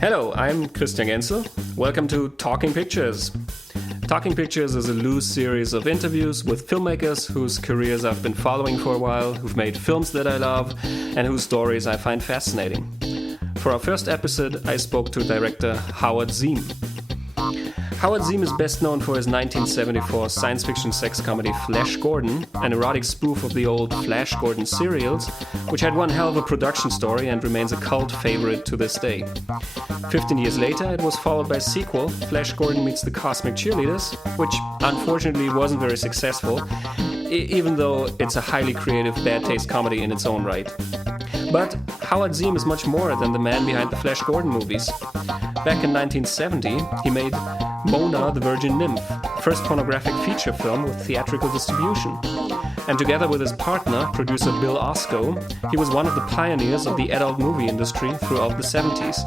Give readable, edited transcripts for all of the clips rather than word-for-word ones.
Hello, I'm Christian Gensel. Welcome to Talking Pictures. Talking Pictures is a loose series of interviews with filmmakers whose careers I've been following for a while, who've made films that I love, and whose stories I find fascinating. For our first episode, I spoke to director Howard Ziehm. Howard Ziehm is best known for his 1974 science fiction sex comedy Flash Gordon, an erotic spoof of the old Flash Gordon serials, which had one hell of a production story and remains a cult favorite to this day. 15 years later, it was followed by a sequel, Flash Gordon Meets the Cosmic Cheerleaders, which unfortunately wasn't very successful, even though it's a highly creative, bad taste comedy in its own right. But Howard Ziehm is much more than the man behind the Flash Gordon movies. Back in 1970, he made Mona the Virgin Nymph, first pornographic feature film with theatrical distribution. And together with his partner, producer Bill Osco, he was one of the pioneers of the adult movie industry throughout the 70s.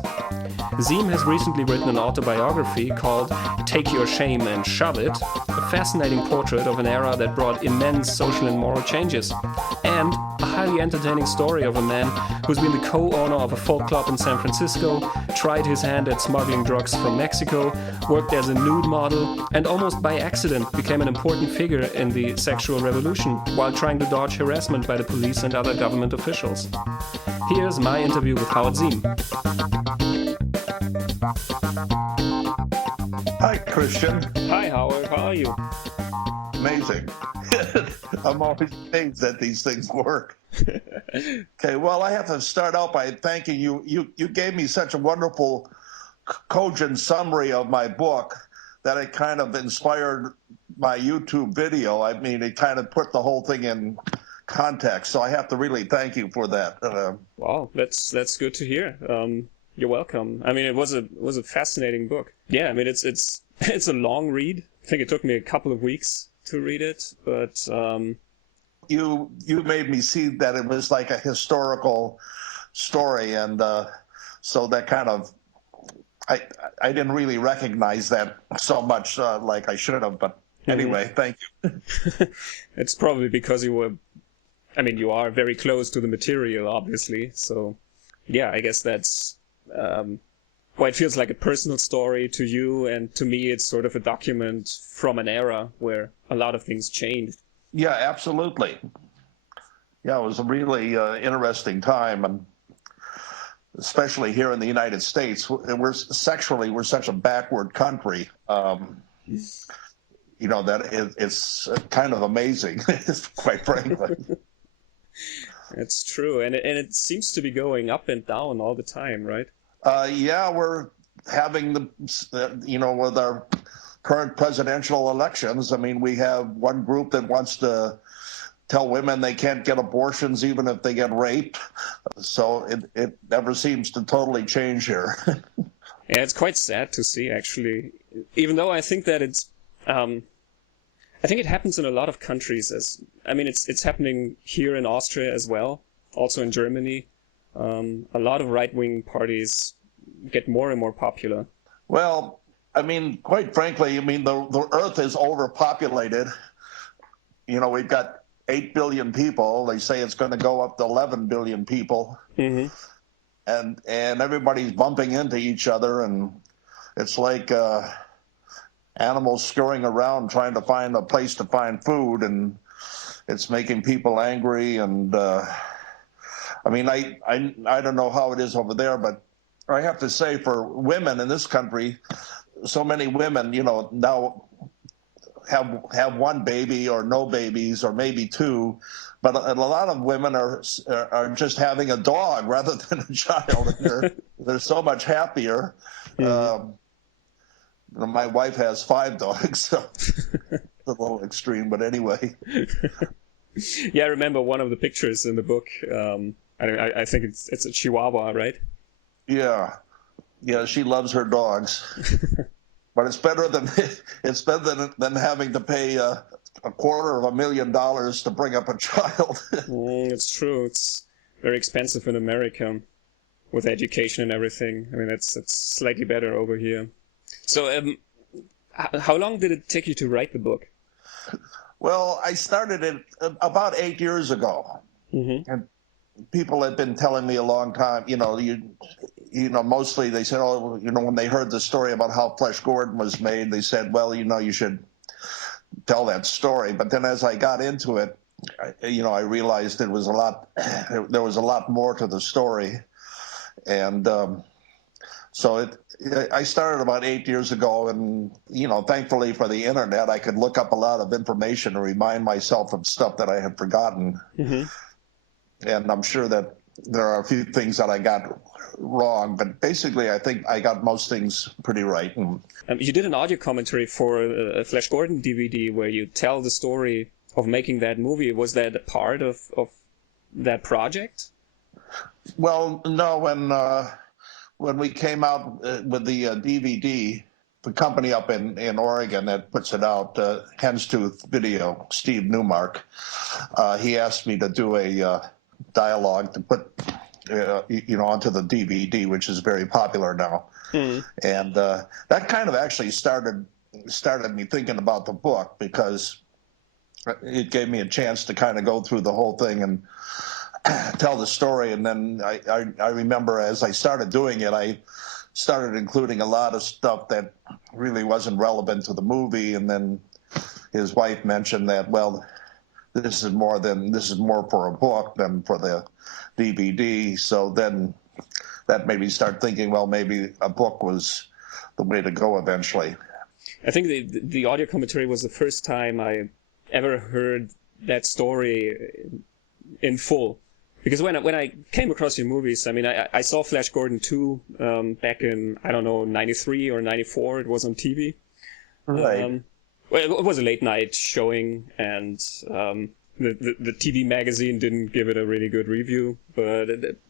Ziehm has recently written an autobiography called Take Your Shame and Shove It, a fascinating portrait of an era that brought immense social and moral changes, and a highly entertaining story of a man who's been the co-owner of a folk club in San Francisco, tried his hand at smuggling drugs from Mexico, worked as a nude model, and almost by accident became an important figure in the sexual revolution while trying to dodge harassment by the police and other government officials. Here's my interview with Howard Ziehm. Hi, Christian. Hi, Howard. How are you? Amazing. I'm always amazed that these things work. Okay, well, I have to start out by thanking you. You gave me such a wonderful, cogent summary of my book that it kind of inspired my YouTube video. I mean, it kind of put the whole thing in context. So I have to really thank you for that. Wow, that's good to hear. You're welcome. I mean, it was a fascinating book. Yeah, I mean, it's it's a long read. I think it took me a couple of weeks to read it, but you made me see that it was like a historical story, and so that kind of I didn't really recognize that so much like I should have. But anyway, thank you. It's probably because you are very close to the material, obviously. So yeah, I guess that's why it feels like a personal story to you, and to me it's sort of a document from an era where a lot of things changed. Yeah, absolutely. Yeah, it was a really interesting time, and especially here in the United States, we're such a backward country. That it's kind of amazing, quite frankly. It's true, and it seems to be going up and down all the time, right? Yeah, we're having with our current presidential elections. I mean, we have one group that wants to tell women they can't get abortions even if they get raped. So it never seems to totally change here. Yeah, it's quite sad to see, actually. Even though I think that I think it happens in a lot of countries. It's happening here in Austria as well, also in Germany. A lot of right-wing parties get more and more popular. Well, I mean, quite frankly, the Earth is overpopulated. We've got 8 billion people. They say it's going to go up to 11 billion people. Mm-hmm. And everybody's bumping into each other, and it's like animals scurrying around trying to find a place to find food, and it's making people angry. And I don't know how it is over there, but I have to say, for women in this country, so many women, now have one baby or no babies or maybe two, but a lot of women are just having a dog rather than a child. They're so much happier. Mm-hmm. My wife has 5 dogs, so it's a little extreme, but anyway. Yeah, I remember one of the pictures in the book. I think it's a Chihuahua, right? Yeah, she loves her dogs, but it's better than having to pay $250,000 to bring up a child. It's true. It's very expensive in America with education and everything. I mean, it's slightly better over here. So, how long did it take you to write the book? Well, I started it about 8 years ago, mm-hmm. and people had been telling me a long time, mostly they said, oh, when they heard the story about how Flesh Gordon was made, they said, well, you should tell that story. But then as I got into it, I realized there was a lot more to the story. And so I started about 8 years ago, and, thankfully for the internet, I could look up a lot of information and remind myself of stuff that I had forgotten. Mm-hmm. And I'm sure that there are a few things that I got wrong, but basically I think I got most things pretty right. You did an audio commentary for a Flash Gordon DVD where you tell the story of making that movie. Was that a part of that project? Well, no. When we came out with the DVD, the company up in Oregon that puts it out, Hen's Tooth Video, Steve Newmark, he asked me to do a dialogue to put onto the DVD, which is very popular now. Mm-hmm. And that kind of actually started me thinking about the book, because it gave me a chance to kind of go through the whole thing and tell the story. And then I remember as I started doing it, I started including a lot of stuff that really wasn't relevant to the movie. And then his wife mentioned that, well, this is more for a book than for the DVD. So then that made me start thinking, well, maybe a book was the way to go eventually. I think the audio commentary was the first time I ever heard that story in full. Because when I came across your movies, I mean, I saw Flash Gordon 2 back in, I don't know, 93 or 94. It was on TV. Right. Well, it was a late night showing, and the TV magazine didn't give it a really good review. But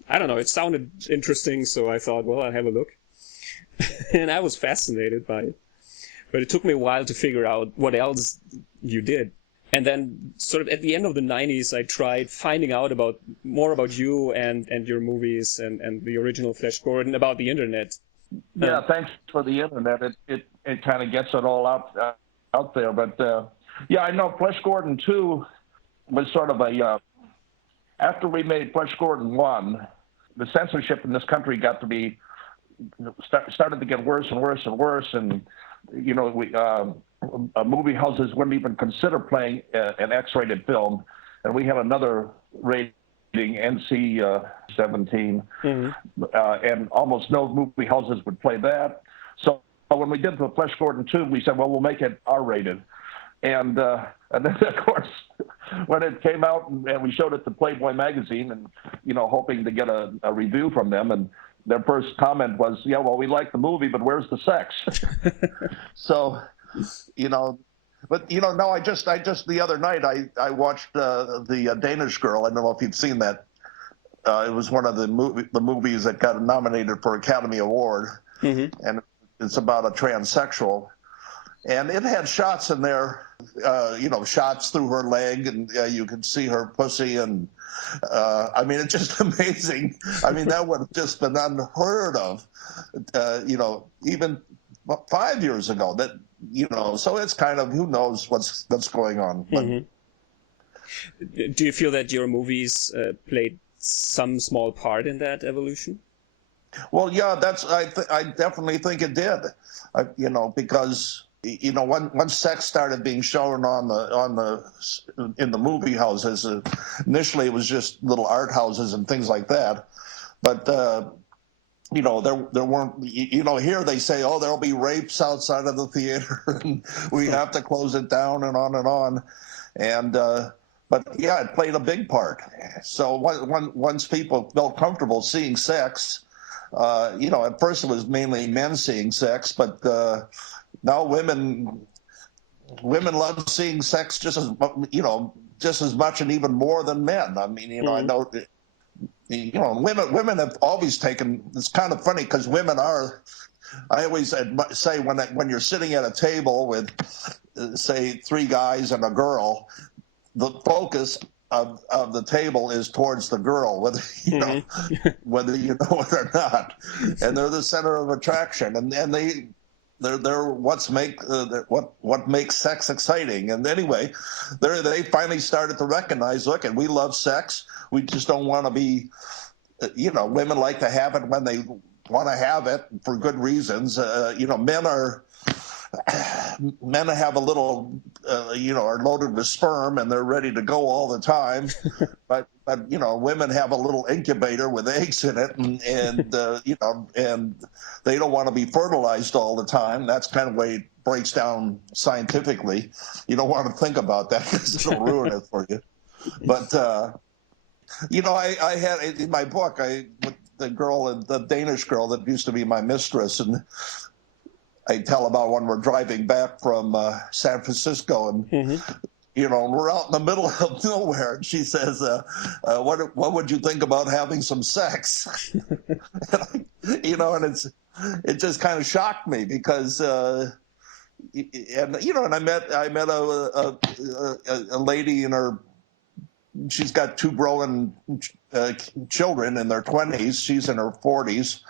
I don't know, it sounded interesting, so I thought, well, I'll have a look. And I was fascinated by it. But it took me a while to figure out what else you did. And then sort of at the end of the 90s, I tried finding out more about you and your movies and the original Flash Gordon, about the internet. Yeah, thanks for the internet. It kind of gets it all out there. But yeah, I know Flash Gordon 2 was sort of after we made Flash Gordon 1, the censorship in this country got to be, started to get worse and worse and worse. And, movie houses wouldn't even consider playing an X-rated film. And we had another rating, NC-17, mm-hmm. And almost no movie houses would play that. So when we did the Flash Gordon 2, we said, well, we'll make it R-rated. And then, of course, when it came out and we showed it to Playboy magazine and, hoping to get a review from them, and their first comment was, yeah, well, we like the movie, but where's the sex? So, but, no, I just the other night, I watched the Danish Girl. I don't know if you've seen that. It was one of the movies that got nominated for Academy Award. Mm-hmm. And it's about a transsexual. And it had shots in there, shots through her leg, and you could see her pussy. And I mean, it's just amazing. I mean, that would have just been unheard of, even 5 years ago. That, so it's kind of, who knows what's going on. Mm-hmm. Do you feel that your movies played some small part in that evolution? Well, yeah, I definitely think it did. Because once sex started being shown in the movie houses, initially it was just little art houses and things like that. But there weren't. Here they say, oh, there'll be rapes outside of the theater, and we have to close it down, and on and on. And but yeah, it played a big part. So once people felt comfortable seeing sex. At first it was mainly men seeing sex, but now women love seeing sex just as much and even more than men. I mean, I know, women have always taken. It's kind of funny because women are. I always say when you're sitting at a table with, say, 3 guys and a girl, the focus of the table is towards the girl, whether you know it or not, and they're the center of attraction, and they're what makes sex exciting. And anyway, they finally started to recognize, look, and we love sex. We just don't want to be, women like to have it when they want to have it for good reasons. Men have a little, are loaded with sperm and they're ready to go all the time. but women have a little incubator with eggs in it, and they don't want to be fertilized all the time. That's kind of the way it breaks down scientifically. You don't want to think about that because it'll ruin it for you. But I had in my book, with the Danish girl that used to be my mistress, and I tell about when we're driving back from San Francisco, and we're out in the middle of nowhere, and she says, "What would you think about having some sex?" And it just kind of shocked me because, and I met a lady she's got 2 growing children in their 20s. She's in her 40s.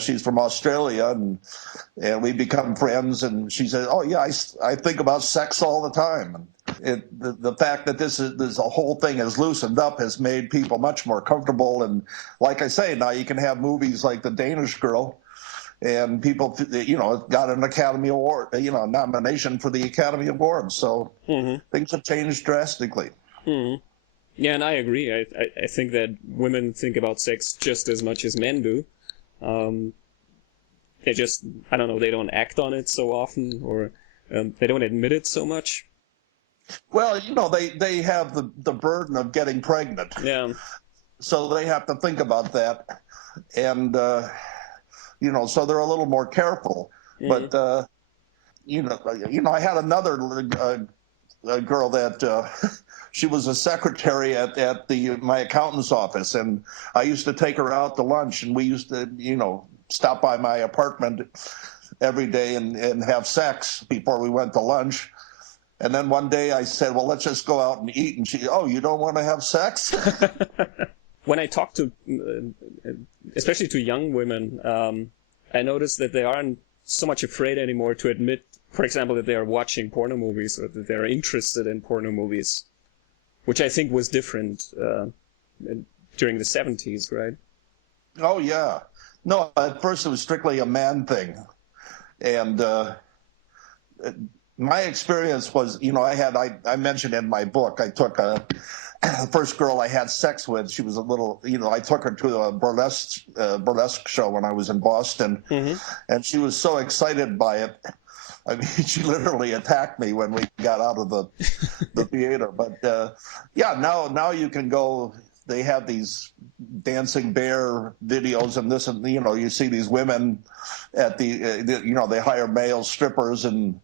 She's from Australia, and we become friends. And she said, "Oh yeah, I think about sex all the time." And the fact that this whole thing is loosened up has made people much more comfortable. And like I say, now you can have movies like The Danish Girl, and people, got an Academy Award, nomination for the Academy Award. So things have changed drastically. Yeah, and I agree. I think that women think about sex just as much as men do. They just, I don't know, they don't act on it so often, or they don't admit it so much. Well, they have the burden of getting pregnant. Yeah. So they have to think about that. And, so they're a little more careful. But, I had another girl that she was a secretary at my accountant's office, and I used to take her out to lunch, and we used to, stop by my apartment every day and have sex before we went to lunch. And then one day I said, "Well, let's just go out and eat." And she, "Oh, you don't want to have sex?" When I talk to, especially to young women, I notice that they aren't so much afraid anymore to admit, for example, that they are watching porno movies or that they're interested in porno movies, which I think was different during the 70s, right? Oh, yeah. No, at first it was strictly a man thing. And my experience was, I mentioned in my book, I took the first girl I had sex with, she was a little, I took her to a burlesque show when I was in Boston, and she was so excited by it. I mean, she literally attacked me when we got out of the theater. But now you can go. They have these dancing bear videos and this, and you see these women at they hire male strippers, and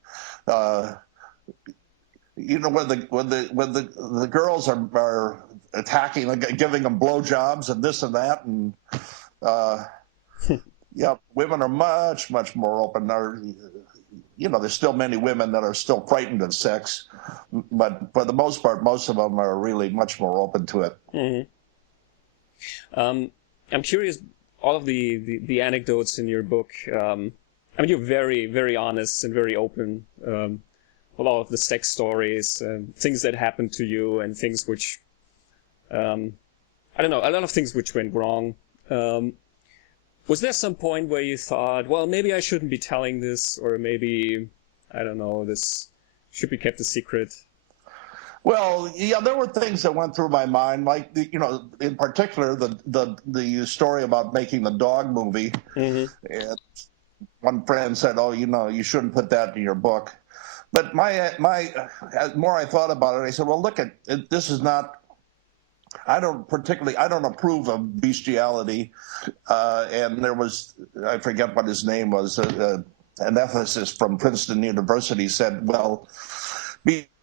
when the girls are attacking, like giving them blowjobs and this and that, and women are much more open. There's still many women that are still frightened of sex, but for the most part, most of them are really much more open to it. I'm curious, all of the anecdotes in your book, you're very, very honest and very open with all of the sex stories, things that happened to you, and things which, a lot of things which went wrong. Was there some point where you thought, well, maybe I shouldn't be telling this, or maybe, this should be kept a secret? Well, yeah, there were things that went through my mind, like, in particular, the story about making the dog movie. And one friend said, "Oh, you shouldn't put that in your book." But the more I thought about it, I said, well, look, this is not, I don't approve of bestiality. And there was, I forget what his name was, an ethicist from Princeton University said, well,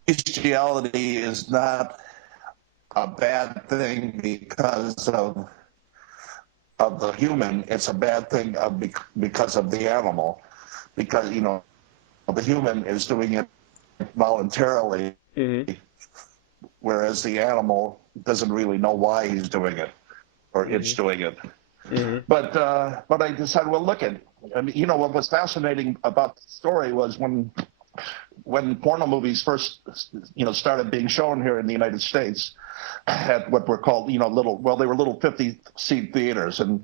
bestiality is not a bad thing because of the human. It's a bad thing because of the animal. Because, the human is doing it voluntarily, whereas the animal doesn't really know why he's doing it, or it's doing it. But I decided, well, look, what was fascinating about the story was when when porno movies first, started being shown here in the United States at what were called, they were little 50-seat theaters, and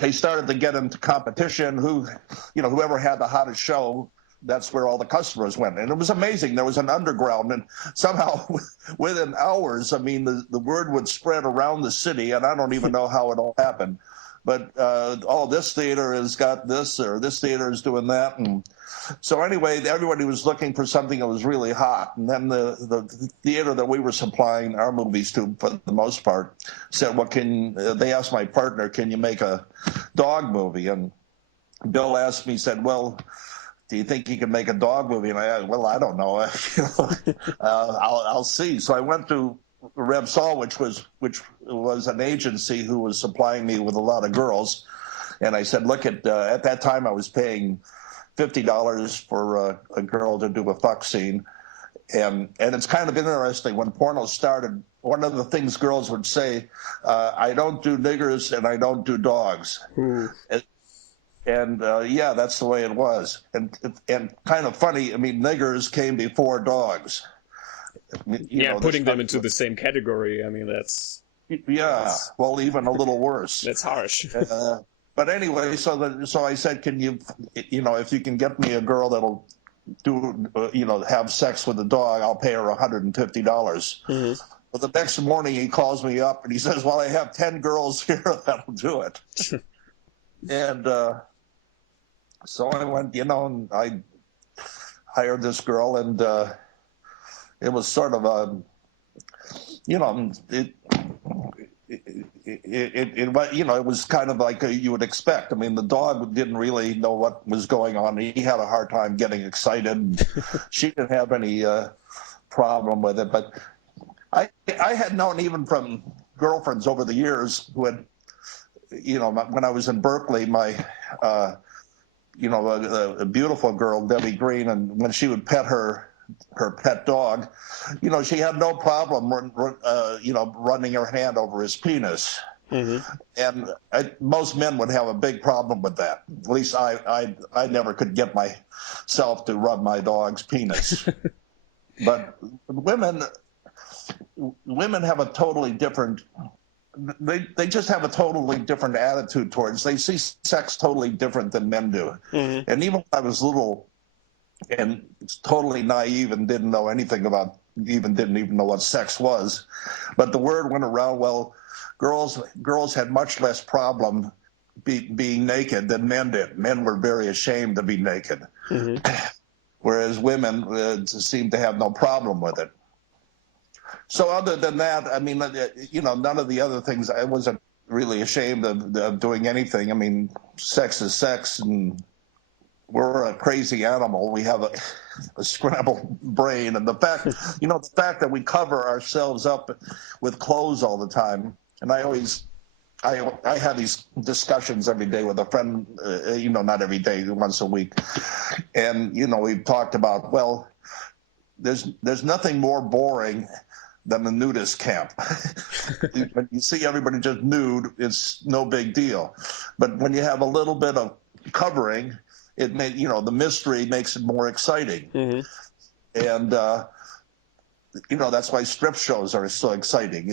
they started to get into competition. Whoever had the hottest show, that's where all the customers went. And it was amazing. There was an underground, and somehow within hours, the word would spread around the city, and I don't even know how it all happened. But, this theater has got this, or this theater is doing that. And so anyway, everybody was looking for something that was really hot. And then the theater that we were supplying our movies to, for the most part, said, they asked my partner, can you make a dog movie? And Bill asked me, said, well, do you think you can make a dog movie? And I don't know. I'll see. So I went to Repsol, which was an agency who was supplying me with a lot of girls. And I said, look, at that time I was paying $50 for a girl to do a fuck scene. And it's kind of interesting, when porno started, one of the things girls would say, I don't do niggers and I don't do dogs. And that's the way it was. And kind of funny, niggers came before dogs. Putting them into the same category, that's... Yeah, well, even a little worse. That's harsh. But anyway, so I said, can you, if you can get me a girl that'll do, have sex with a dog, I'll pay her $150. Mm-hmm. But the next morning he calls me up and he says, well, I have 10 girls here that'll do it. And so I went, and I hired this girl, and it was sort of a, it was kind of like you would expect. The dog didn't really know what was going on. He had a hard time getting excited. She didn't have any problem with it. But I had known, even from girlfriends over the years, who had, when I was in Berkeley, my, a beautiful girl, Debbie Green, and when she would pet her pet dog, she had no problem, running her hand over his penis. Mm-hmm. And most men would have a big problem with that. At least I never could get myself to rub my dog's penis. But women have a totally different. They just have a totally different attitude towards. They see sex totally different than men do. Mm-hmm. And even when I was little, and totally naive and didn't know anything about, didn't even know what sex was, but the word went around, well, girls had much less problem being naked than men did. Men were very ashamed to be naked. Mm-hmm. Whereas women seemed to have no problem with it. So other than that, none of the other things, I wasn't really ashamed of doing anything. Sex is sex, and we're a crazy animal. We have a scrambled brain, and the fact that we cover ourselves up with clothes all the time. And I have these discussions every day with a friend, not every day, once a week. And, we've talked about, well, there's nothing more boring than the nudist camp. When you see everybody just nude, it's no big deal. But when you have a little bit of covering, it may, the mystery makes it more exciting. Mm-hmm. And, that's why strip shows are so exciting,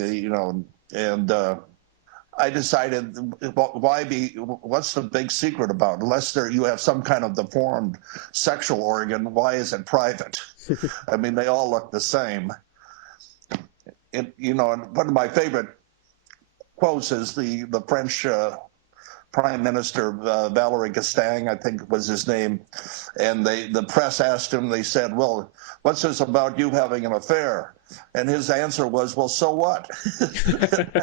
and I decided, what's the big secret about it? Unless you have some kind of deformed sexual organ, why is it private? They all look the same. And one of my favorite quotes is the French Prime Minister, Valéry Giscard, I think was his name, and the press asked him, they said, well, what's this about you having an affair? And his answer was, well, so what?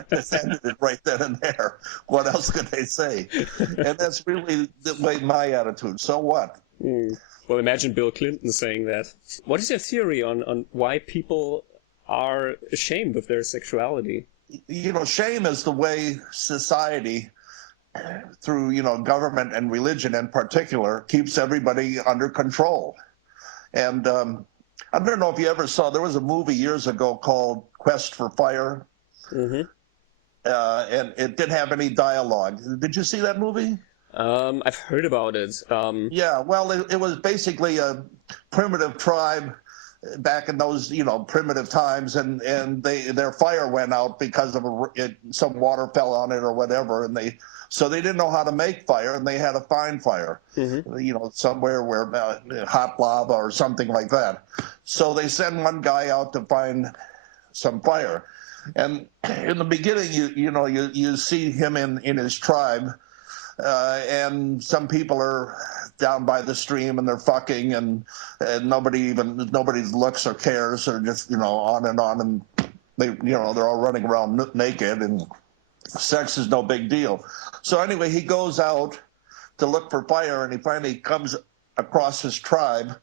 Just ended it right then and there. What else could they say? And that's really my attitude. So what? Mm. Well, imagine Bill Clinton saying that. What is your theory on why people are ashamed of their sexuality? Shame is the way society, through government and religion in particular, keeps everybody under control. And I don't know if you ever saw, there was a movie years ago called Quest for Fire. Mm-hmm. And it didn't have any dialogue. Did you see that movie? I've heard about it. Yeah, well, it was basically a primitive tribe back in those, primitive times, and their fire went out because of some water fell on it or whatever, and so they didn't know how to make fire, and they had to find fire, somewhere where hot lava or something like that. So they send one guy out to find some fire, and in the beginning, you see him in his tribe. And some people are down by the stream and they're fucking, and nobody looks or cares, or just on, and they're all running around naked, and sex is no big deal. So anyway, he goes out to look for fire, and he finally comes across his tribe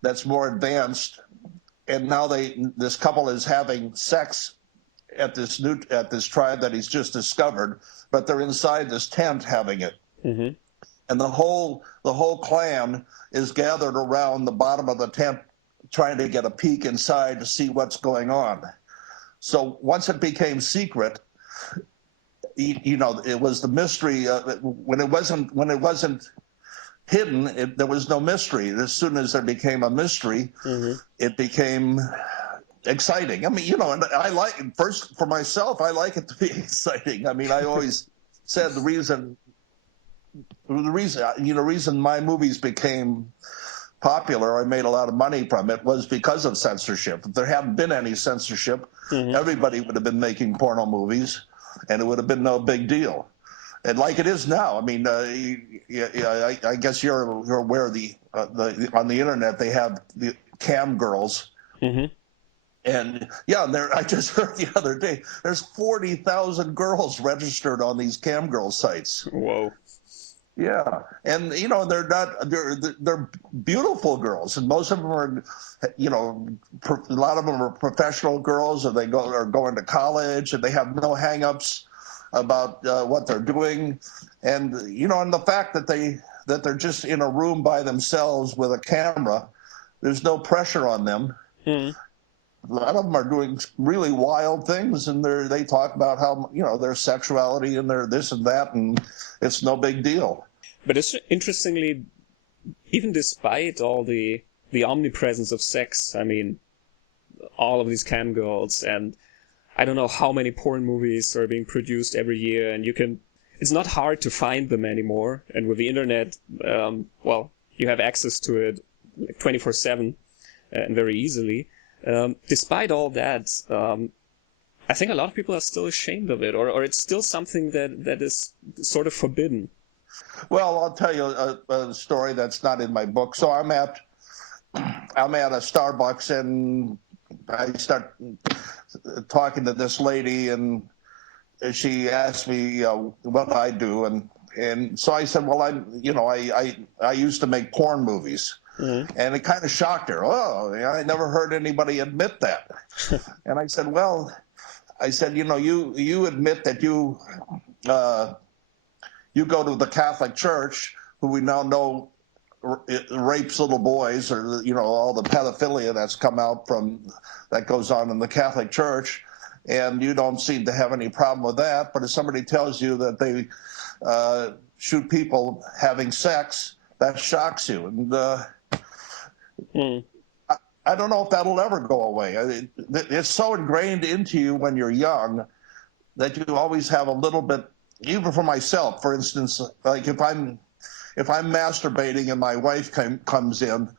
that's more advanced, and now this couple is having sex at this tribe that he's just discovered, but they're inside this tent having it. Mm-hmm. And the whole clan is gathered around the bottom of the tent trying to get a peek inside to see what's going on. So once it became secret, it was the mystery. When it wasn't hidden, there was no mystery. As soon as there became a mystery, it became exciting. I mean, and I like it. First, for myself, I like it to be exciting. I mean, I always said the reason my movies became popular, I made a lot of money from it, was because of censorship. If there hadn't been any censorship, everybody would have been making porno movies, and it would have been no big deal. And like it is now. I mean, I guess you're aware of on the internet they have the cam girls. Mm-hmm. And I just heard the other day, there's 40,000 girls registered on these cam girl sites. Whoa. Yeah, and they're beautiful girls, and most of them are, a lot of them are professional girls, or are going to college, and they have no hang-ups about what they're doing, and and the fact that they're just in a room by themselves with a camera, there's no pressure on them. Mm. A lot of them are doing really wild things, and they talk about how their sexuality and their this and that, and it's no big deal. But it's interestingly, even despite all the omnipresence of sex, I mean, all of these cam girls, and I don't know how many porn movies are being produced every year, and it's not hard to find them anymore. And with the internet, you have access to it like 24/7 and very easily. Despite all that, I think a lot of people are still ashamed of it, or it's still something that is sort of forbidden. Well, I'll tell you a story that's not in my book. So I'm at a Starbucks, and I start talking to this lady, and she asked me what I do, and so I said, well, I used to make porn movies. Mm-hmm. And it kind of shocked her. Oh, I never heard anybody admit that. And I said, you admit that you go to the Catholic Church, who we now know rapes little boys, or all the pedophilia that's come out that goes on in the Catholic Church, and you don't seem to have any problem with that. But if somebody tells you that they shoot people having sex, that shocks you. And I don't know if that'll ever go away. It's so ingrained into you when you're young that you always have a little bit. Even for myself, for instance, like if I'm masturbating and my wife comes in,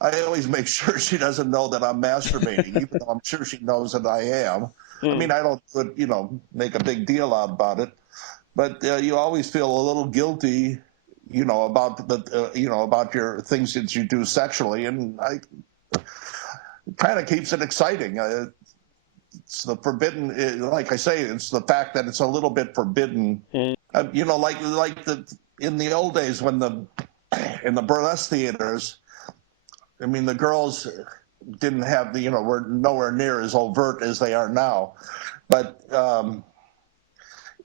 I always make sure she doesn't know that I'm masturbating, even though I'm sure she knows that I am. I mean, I don't make a big deal out about it, but you always feel a little guilty, about about your things that you do sexually, and it kind of keeps it exciting. It's the forbidden, like I say, it's the fact that it's a little bit forbidden. Like in the old days when in the burlesque theaters, I mean, the girls didn't have were nowhere near as overt as they are now, but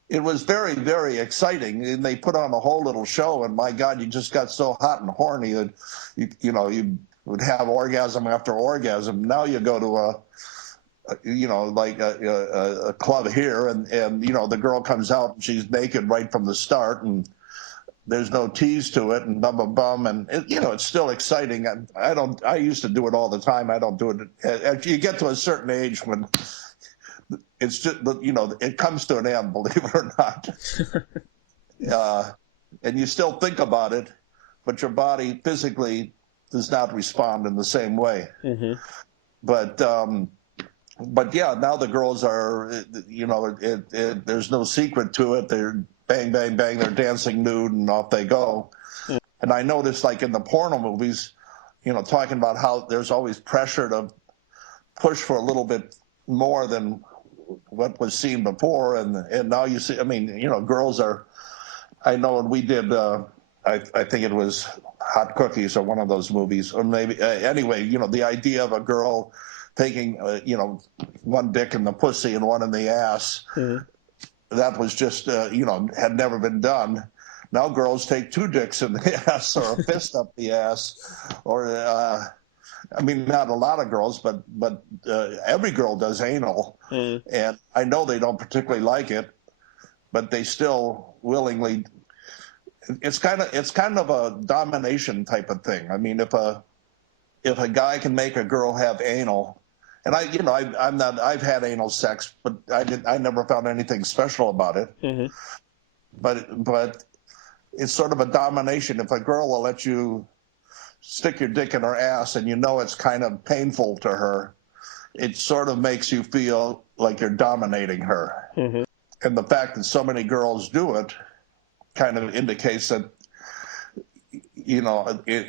it was very, very exciting, and they put on a whole little show, and my God, you just got so hot and horny that you would have orgasm after orgasm. Now you go to a club here, and the girl comes out and she's naked right from the start, and there's no tease to it, and bum bum bum, and it's still exciting. I used to do it all the time. I don't do it. You get to a certain age when it's just, it comes to an end, believe it or not. And you still think about it, but your body physically does not respond in the same way. Mm-hmm. But yeah, now the girls are, there's no secret to it. They're bang, bang, bang, they're dancing nude and off they go. Mm. And I noticed, like in the porno movies, talking about how there's always pressure to push for a little bit more than what was seen before. And now you see, girls are, I know when we did, I think it was Hot Cookies or one of those movies, or maybe, anyway, the idea of a girl taking, one dick in the pussy and one in the ass, mm-hmm. That was just, had never been done. Now girls take two dicks in the ass or a fist up the ass, or, not a lot of girls, but every girl does anal. Mm. And I know they don't particularly like it, but they still willingly. It's kind of a domination type of thing. I mean, if a guy can make a girl have anal. And I've had anal sex, but I never found anything special about it. Mm-hmm. But it's sort of a domination. If a girl will let you stick your dick in her ass and it's kind of painful to her, it sort of makes you feel like you're dominating her. Mm-hmm. And the fact that so many girls do it kind of indicates that,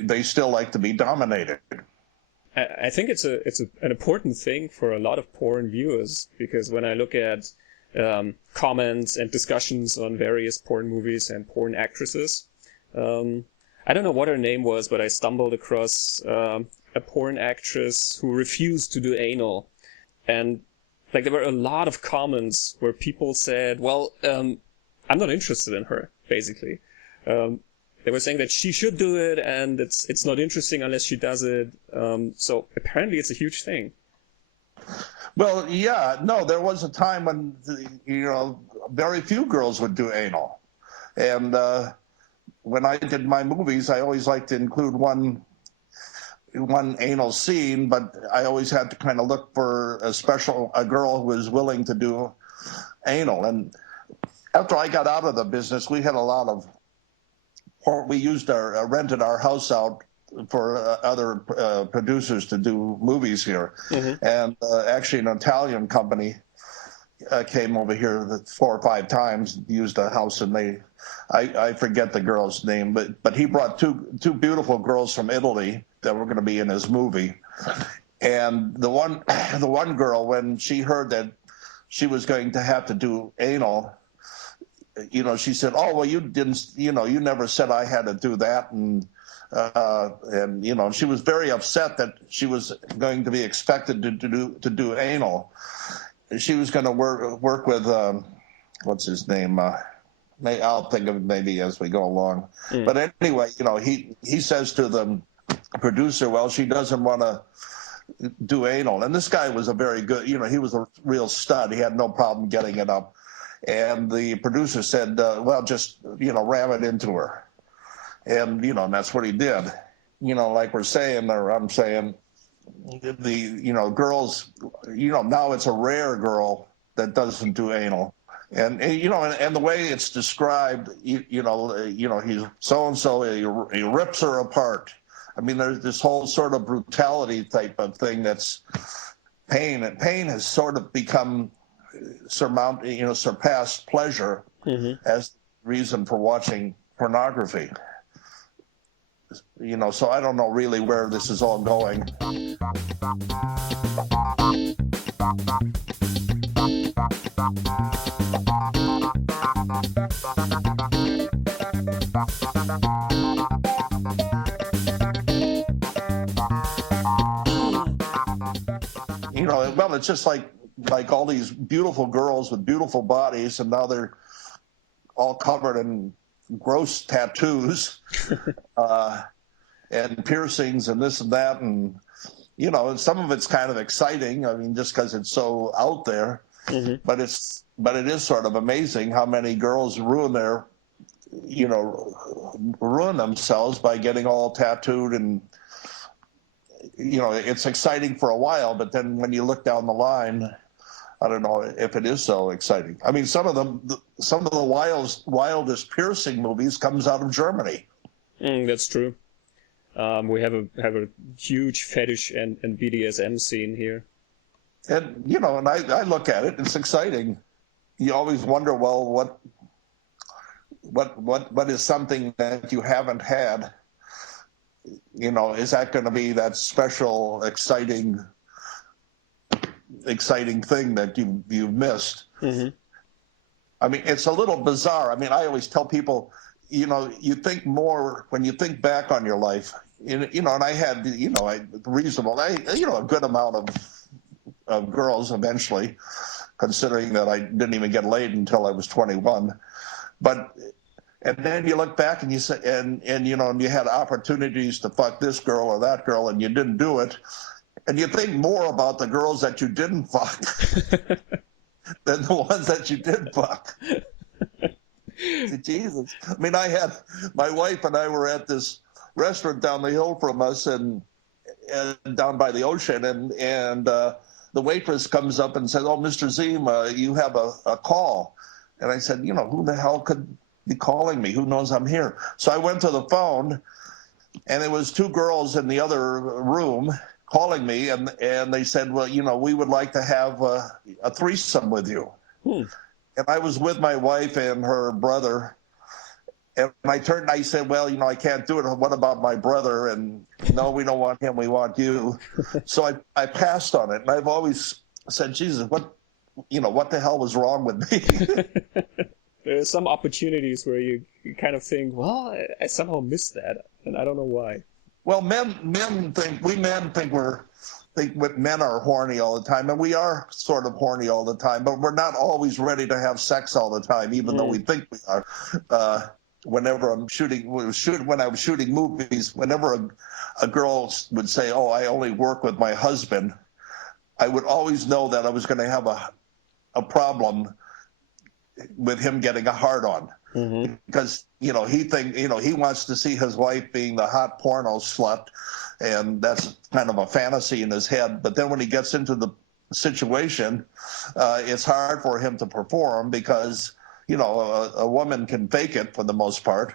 they still like to be dominated. I think it's an important thing for a lot of porn viewers, because when I look at comments and discussions on various porn movies and porn actresses, I don't know what her name was, but I stumbled across a porn actress who refused to do anal, and there were a lot of comments where people said, "Well, I'm not interested in her." Basically, they were saying that she should do it, and it's not interesting unless she does it. So apparently it's a huge thing. Well, yeah, no, there was a time when, very few girls would do anal. And when I did my movies, I always liked to include one anal scene, but I always had to kind of look for a girl who was willing to do anal. And after I got out of the business, we had a lot of, we rented our house out for other producers to do movies here. Mm-hmm. And actually an Italian company came over here 4 or 5 times, used a house, and I forget the girl's name, but he brought two beautiful girls from Italy that were going to be in his movie. And the one girl, when she heard that she was going to have to do anal, she said, "Oh, well, you didn't, you never said I had to do that." And she was very upset that she was going to be expected to do anal. She was going to work with, what's his name? I'll think of it maybe as we go along. Mm. But anyway, he says to the producer, "Well, she doesn't want to do anal." And this guy was a very good, he was a real stud. He had no problem getting it up. And the producer said, "Well, just, ram it into her." And, and that's what he did. Like we're saying, or I'm saying, the, girls, now it's a rare girl that doesn't do anal. And and the way it's described, he's so-and-so, he rips her apart. I mean, there's this whole sort of brutality type of thing that's pain. And pain has sort of become surpassed pleasure, mm-hmm. as reason for watching pornography. So I don't know really where this is all going. Well, it's just like all these beautiful girls with beautiful bodies, and now they're all covered in gross tattoos and piercings and this and that, and and some of it's kind of exciting. I mean, just because it's so out there, mm-hmm. but it is sort of amazing how many girls ruin ruin themselves by getting all tattooed, and it's exciting for a while, but then when you look down the line, I don't know if it is so exciting. I mean, some of the wildest piercing movies comes out of Germany. That's true. We have a huge fetish and BDSM scene here. And and I look at it, it's exciting. You always wonder, well, what is something that you haven't had? Is that going to be that special, exciting thing that you've missed? Mm-hmm. I mean, it's a little bizarre. I mean, I always tell people, you think more when you think back on your life. And I had, a good amount of girls eventually, considering that I didn't even get laid until I was 21. And then you look back and you say, and you had opportunities to fuck this girl or that girl, and you didn't do it. And you think more about the girls that you didn't fuck than the ones that you did fuck. Jesus. I mean, my wife and I were at this restaurant down the hill from us and down by the ocean, and the waitress comes up and says, "Oh, Mr. Ziehm, you have a call." And I said, who the hell could be calling me? Who knows I'm here? So I went to the phone, and it was two girls in the other room calling me, and they said, well, we would like to have a threesome with you. And I was with my wife and her brother, and I turned and I said, well, I can't do it. What about my brother? And no, we don't want him. We want you. So I passed on it, and I've always said, Jesus, what the hell was wrong with me? There are some opportunities where you kind of think, well, I somehow missed that, and I don't know why. Well, men think men are horny all the time, and we are sort of horny all the time, but we're not always ready to have sex all the time, even though we think we are. Whenever when I was shooting movies, whenever a girl would say, "Oh, I only work with my husband," I would always know that I was going to have a problem with him getting a hard-on. Mm-hmm. Because he wants to see his wife being the hot porno slut, and that's kind of a fantasy in his head. But then when he gets into the situation, it's hard for him to perform because a woman can fake it for the most part,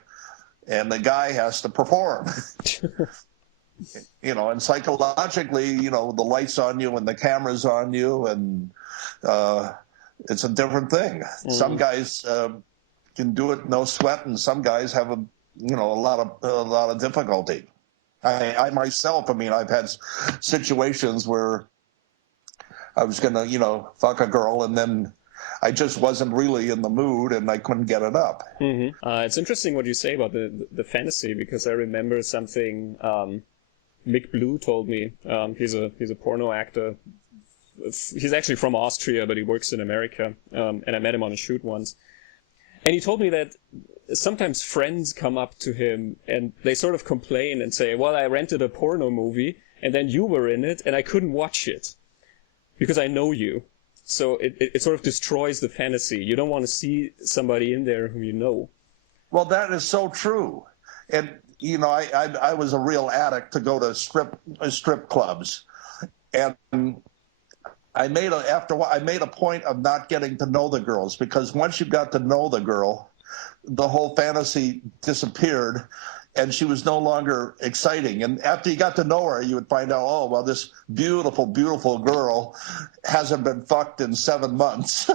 and the guy has to perform. And psychologically, the light's on you and the camera's on you, and it's a different thing. Mm. Some guys can do it no sweat, and some guys have a lot of difficulty. I myself, I've had situations where I was going to fuck a girl, and then I just wasn't really in the mood, and I couldn't get it up. Mm-hmm. It's interesting what you say about the fantasy, because I remember something Mick Blue told me. He's a porno actor. He's actually from Austria, but he works in America, and I met him on a shoot once. And he told me that sometimes friends come up to him and they sort of complain and say, well, I rented a porno movie and then you were in it and I couldn't watch it because I know you. So it sort of destroys the fantasy. You don't want to see somebody in there whom you know. Well, that is so true. And, I was a real addict to go to strip clubs. And I made a point of not getting to know the girls, because once you got to know the girl, the whole fantasy disappeared, and she was no longer exciting. And after you got to know her, you would find out, oh, well, this beautiful, beautiful girl hasn't been fucked in 7 months.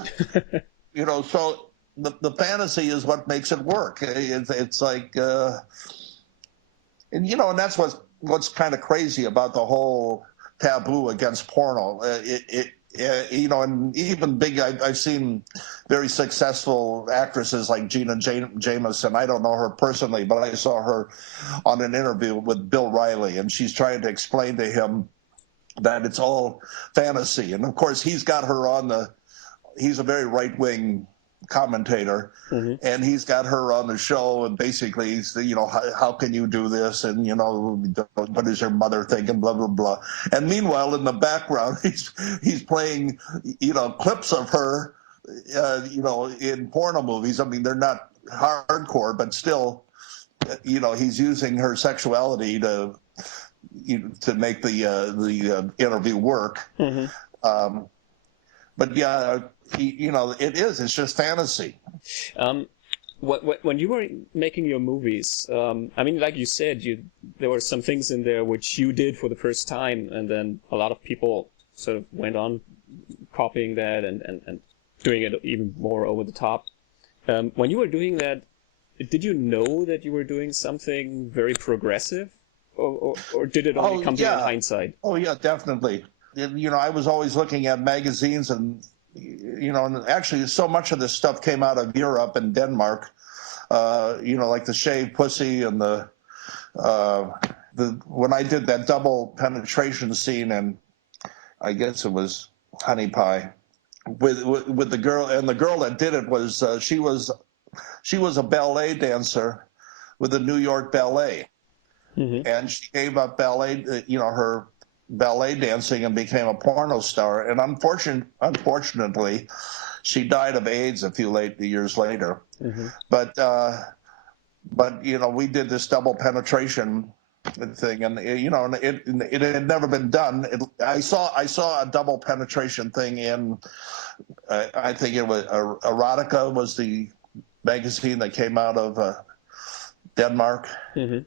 So the fantasy is what makes it work. It's like, and that's what's kind of crazy about the whole taboo against porno. And even I've seen very successful actresses like Gina Jameson. I don't know her personally, but I saw her on an interview with Bill Riley, and she's trying to explain to him that it's all fantasy. And of course, he's got her he's a very right-wing commentator, mm-hmm. and he's got her on the show, and basically he's, how can you do this, and what is your mother thinking, blah blah blah. And meanwhile, in the background, he's playing clips of her in porno movies. I mean, they're not hardcore, but still, he's using her sexuality to make the interview work. Mm-hmm. But yeah, it's just fantasy. When you were making your movies, I mean, like you said, there were some things in there which you did for the first time, and then a lot of people sort of went on copying that and doing it even more over the top. When you were doing that, did you know that you were doing something very progressive, or did it only come to you in hindsight? Oh yeah, definitely. I was always looking at magazines, and and actually so much of this stuff came out of Europe and Denmark. Like the shaved pussy and the when I did that double penetration scene, and I guess it was Honey Pie with the girl, and the girl that did it was she was a ballet dancer with the New York Ballet, mm-hmm. and she gave up ballet, her ballet dancing, and became a porno star. And unfortunately, she died of AIDS a few years later. Mm-hmm. But we did this double penetration thing, and it had never been done. I saw a double penetration thing in I think it was Erotica was the magazine that came out of Denmark. Mm-hmm.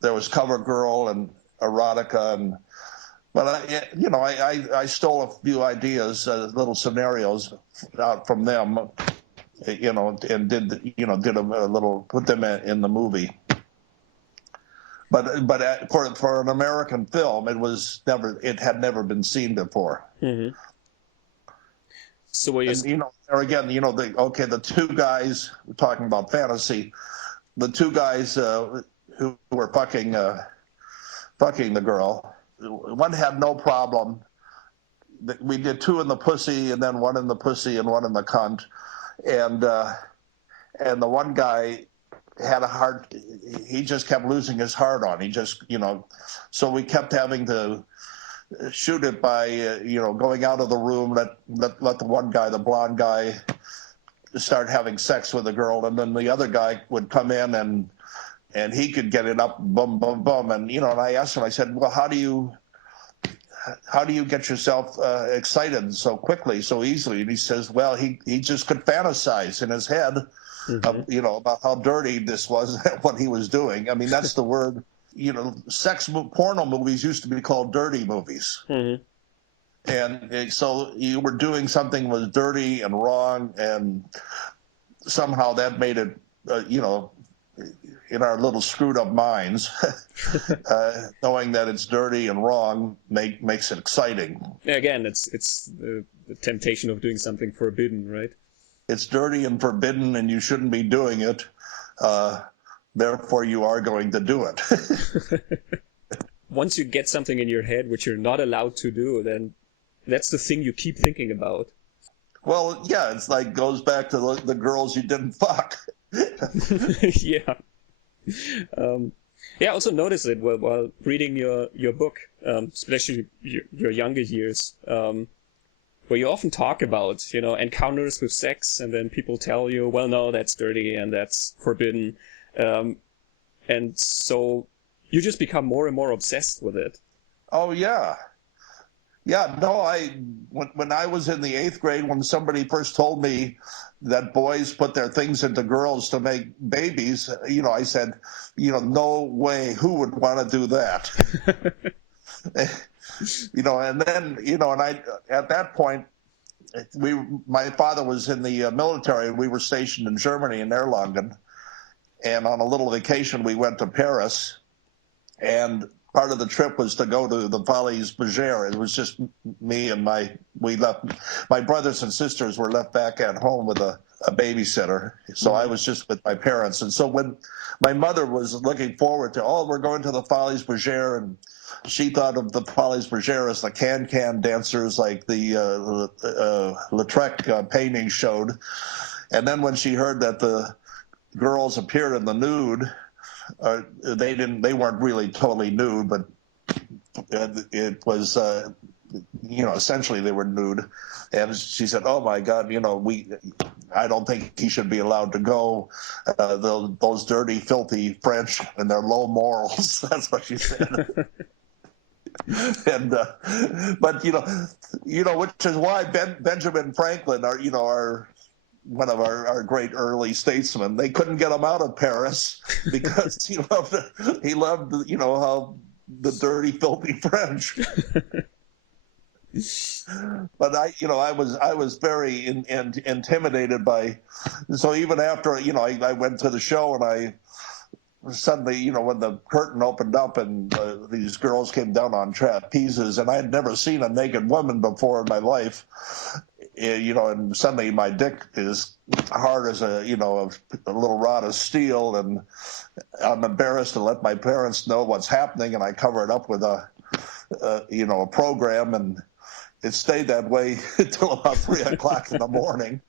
There was CoverGirl and Erotica, but I stole a few ideas, little scenarios out from them, and did a little, put them in the movie. But for an American film, it had never been seen before. Mm-hmm. So what you... the two guys, we're talking about fantasy, the two guys who were fucking the girl, one had no problem. We did two in the pussy, and then one in the pussy and one in the cunt, and the one guy had a heart. He just kept losing his heart on. He just, so we kept having to shoot it by, going out of the room, let the one guy, the blonde guy, start having sex with the girl, and then the other guy would come in and he could get it up, boom, boom, boom, and and I asked him, I said, well, how do you get yourself excited so quickly, so easily? And he says, well, he just could fantasize in his head, mm-hmm. About how dirty this was, what he was doing. I mean, that's the word. Porno movies used to be called dirty movies. Mm-hmm. And so you were doing something was dirty and wrong, and somehow that made it, in our little screwed up minds, knowing that it's dirty and wrong makes it exciting. Again, it's the temptation of doing something forbidden, right? It's dirty and forbidden, and you shouldn't be doing it. Therefore, you are going to do it. Once you get something in your head which you're not allowed to do, then that's the thing you keep thinking about. Well, yeah, it's like goes back to the girls you didn't fuck. Yeah. I also noticed it while reading your book, especially your younger years, where you often talk about, encounters with sex, and then people tell you, well, no, that's dirty and that's forbidden. And so you just become more and more obsessed with it. Oh, yeah. Yeah, no, when I was in the 8th grade, when somebody first told me that boys put their things into girls to make babies, I said, no way, who would want to do that? And then, and I, at that point, my father was in the military, and we were stationed in Germany, in Erlangen. And on a little vacation, we went to Paris, and part of the trip was to go to the Folies Bergère. It was just me and we left. My brothers and sisters were left back at home with a babysitter. So I was just with my parents. And so when my mother was looking forward to, we're going to the Folies Bergère, and she thought of the Folies Bergère as the can-can dancers like the Lautrec painting showed. And then when she heard that the girls appeared in the nude, they weren't really totally nude, but it was essentially they were nude. And she said, "Oh my God, I don't think he should be allowed to go. Those dirty, filthy French and their low morals." That's what she said. And but which is why Benjamin Franklin, our one of our great early statesmen, they couldn't get him out of Paris because he loved how the dirty, filthy French. But I was very intimidated by. So even after I went to the show, and I suddenly when the curtain opened up and these girls came down on trapezes, and I had never seen a naked woman before in my life. And suddenly my dick is hard as a little rod of steel, and I'm embarrassed to let my parents know what's happening, and I cover it up with a program, and it stayed that way until about 3 o'clock in the morning.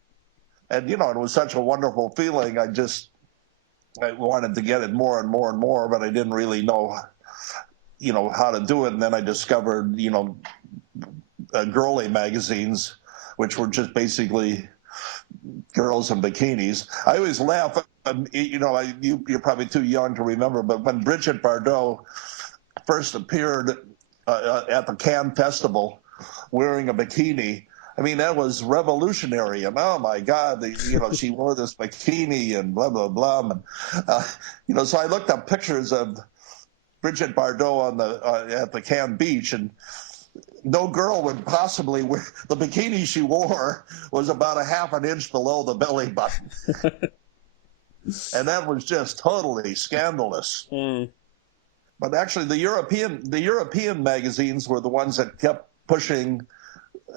And it was such a wonderful feeling. I wanted to get it more and more and more, but I didn't really know how to do it. And then I discovered girly magazines, which were just basically girls in bikinis. I always laugh. You're probably too young to remember, but when Brigitte Bardot first appeared at the Cannes Festival wearing a bikini, I mean, that was revolutionary. And oh my God, she wore this bikini and blah blah blah. And so I looked up pictures of Brigitte Bardot at the Cannes beach, and no girl would possibly wear the bikini she wore was about a half an inch below the belly button. And that was just totally scandalous. Mm. But actually the European magazines were the ones that kept pushing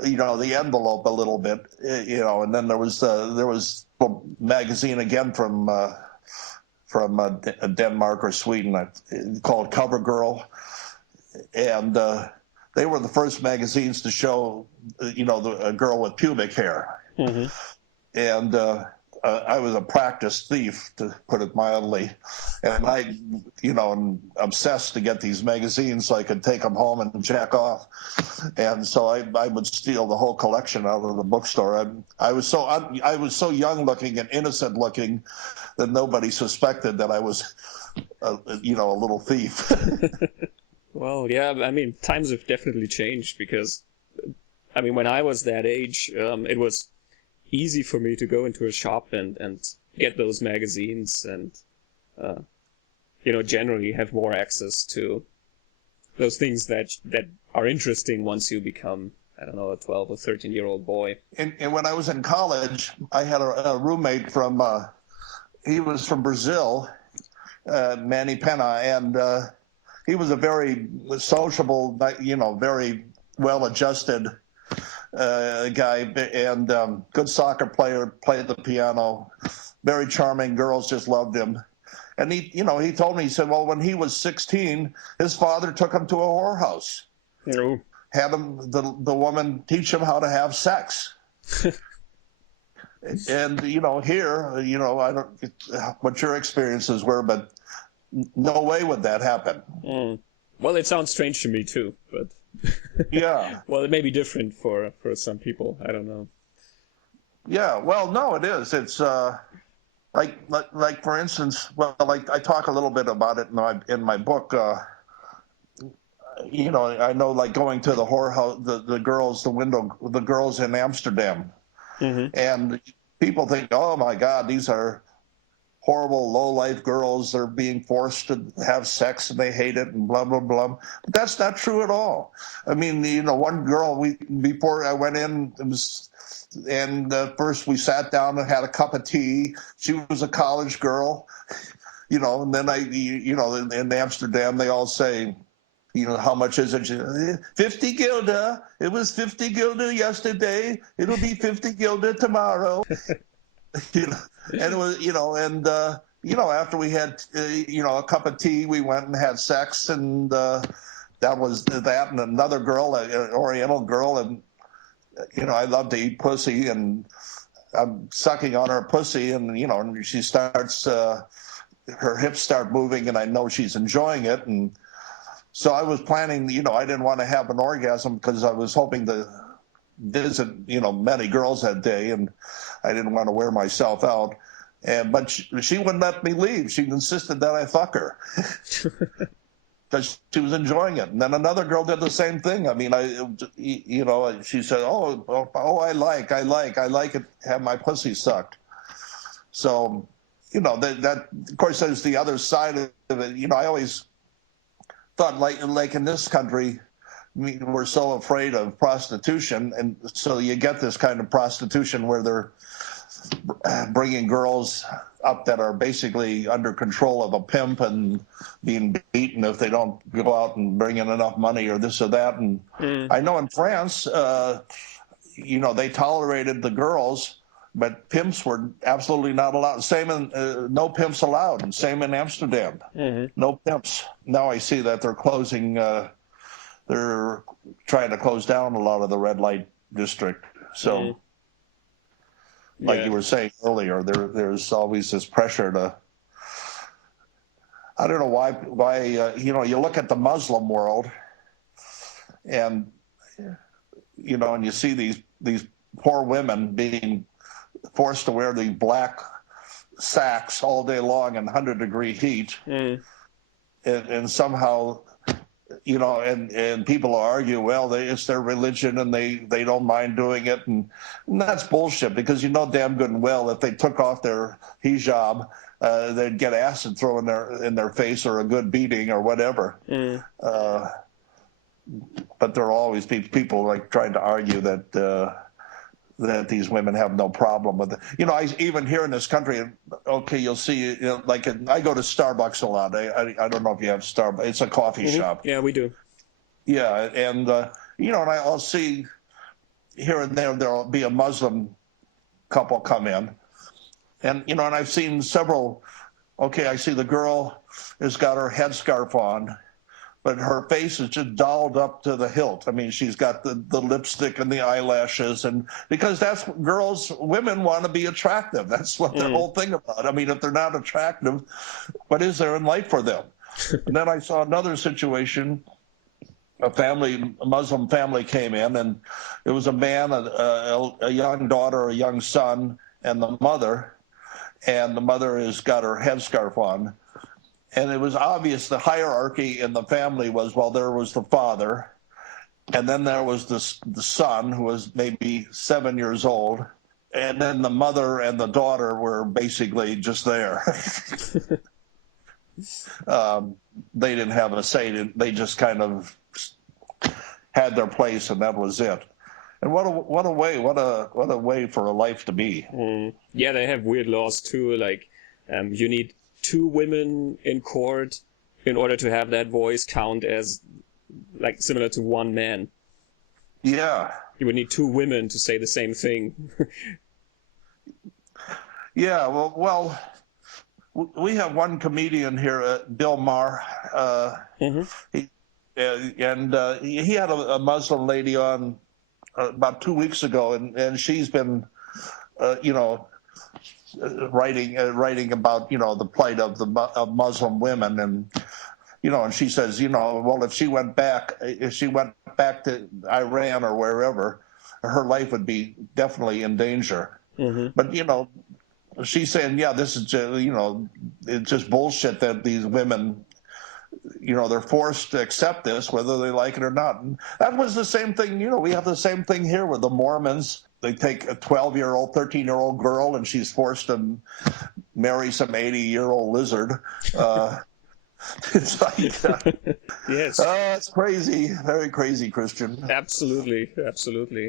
the envelope a little bit, and then there was a magazine again from Denmark or Sweden called CoverGirl, and they were the first magazines to show a girl with pubic hair. Mm-hmm. And I was a practiced thief, to put it mildly, and I am obsessed to get these magazines so I could take them home and jack off. And so I would steal the whole collection out of the bookstore. I was so young looking and innocent looking that nobody suspected that I was a little thief. Well, yeah, I mean, times have definitely changed, because I mean, when I was that age, it was easy for me to go into a shop and get those magazines and generally have more access to those things that are interesting once you become, I don't know, a 12 or 13-year-old boy. And when I was in college, I had a roommate he was from Brazil, Manny Pena, and he was a very sociable, very well-adjusted guy, and good soccer player, played the piano, very charming. Girls just loved him. And he told me, he said, well, when he was 16, his father took him to a whorehouse, had him, the woman teach him how to have sex. And here, I don't what your experiences were, but no way would that happen. Mm. Well, it sounds strange to me too, but yeah. Well, it may be different for some people. I don't know. Yeah. Well, no, it is. It's like for instance, like I talk a little bit about it in my book. I know, like going to the whorehouse, the girls in Amsterdam, mm-hmm. and people think, oh my God, these are horrible low-life girls. They're being forced to have sex and they hate it and blah, blah, blah. But that's not true at all. I mean, one girl, before I went in, first we sat down and had a cup of tea. She was a college girl, and then in Amsterdam, they all say, how much is it? 50 gilda. It was 50 gilda yesterday. It'll be 50 gilda tomorrow. And it was, after we had, a cup of tea, we went and had sex, and that was that. And another girl, an Oriental girl, and, I love to eat pussy, and I'm sucking on her pussy, and, and she starts, her hips start moving, and I know she's enjoying it. And So I was planning, I didn't want to have an orgasm because I was hoping to visit, many girls that day, and I didn't want to wear myself out. But she wouldn't let me leave. She insisted that I fuck her because she was enjoying it. And then another girl did the same thing. I mean, she said, I like it, have my pussy sucked. So, that of course, there's the other side of it. I always thought, like in this country, we're so afraid of prostitution, and so you get this kind of prostitution where they're bringing girls up that are basically under control of a pimp and being beaten if they don't go out and bring in enough money or this or that. And I know in France, they tolerated the girls, but pimps were absolutely not allowed. Same in no pimps allowed, and same in Amsterdam. No pimps. Now I see that they're closing. They're trying to close down a lot of the red light district. So, like you were saying earlier, there's always this pressure to. I don't know why you look at the Muslim world, and and you see these poor women being forced to wear the black sacks all day long in 100-degree heat, and somehow, and people argue, well, it's their religion and they don't mind doing it, and that's bullshit, because damn good and well if they took off their hijab, they'd get acid thrown in their face or a good beating or whatever. But there are always people like trying to argue that these women have no problem with it. Even here in this country, okay, you'll see, I go to Starbucks a lot. I don't know if you have Starbucks. It's a coffee shop. Yeah, we do. Yeah, and, and I'll see here and there'll be a Muslim couple come in. And, and I've seen several, I see the girl has got her headscarf on, but her face is just dolled up to the hilt. I mean, she's got the lipstick and the eyelashes, and because women want to be attractive. That's what their whole thing about. I mean, if they're not attractive, what is there in life for them? And then I saw another situation. A Muslim family came in, and it was a man, a young daughter, a young son, and the mother. And the mother has got her headscarf on. And it was obvious the hierarchy in the family was, there was the father, and then there was the son, who was maybe 7 years old, and then the mother and the daughter were basically just there. They didn't have a say. They just kind of had their place, and that was it. And what a way for a life to be. Yeah, they have weird laws too. Like, you need 2 women in court in order to have that voice count as like similar to 1 man. Yeah. You would need 2 women to say the same thing. Yeah, well, we have one comedian here, Bill Maher. He had a Muslim lady on about 2 weeks ago, and she's been, writing about the plight of Muslim women, and and she says if she went back to Iran or wherever, her life would be definitely in danger. But she's saying, this is it's just bullshit that these women they're forced to accept this whether they like it or not. And that was the same thing. We have the same thing here with the Mormons. They take a 12-year-old, 13-year-old girl, and she's forced to marry some 80-year-old lizard. It's like, yes. It's crazy, very crazy, Christian. Absolutely.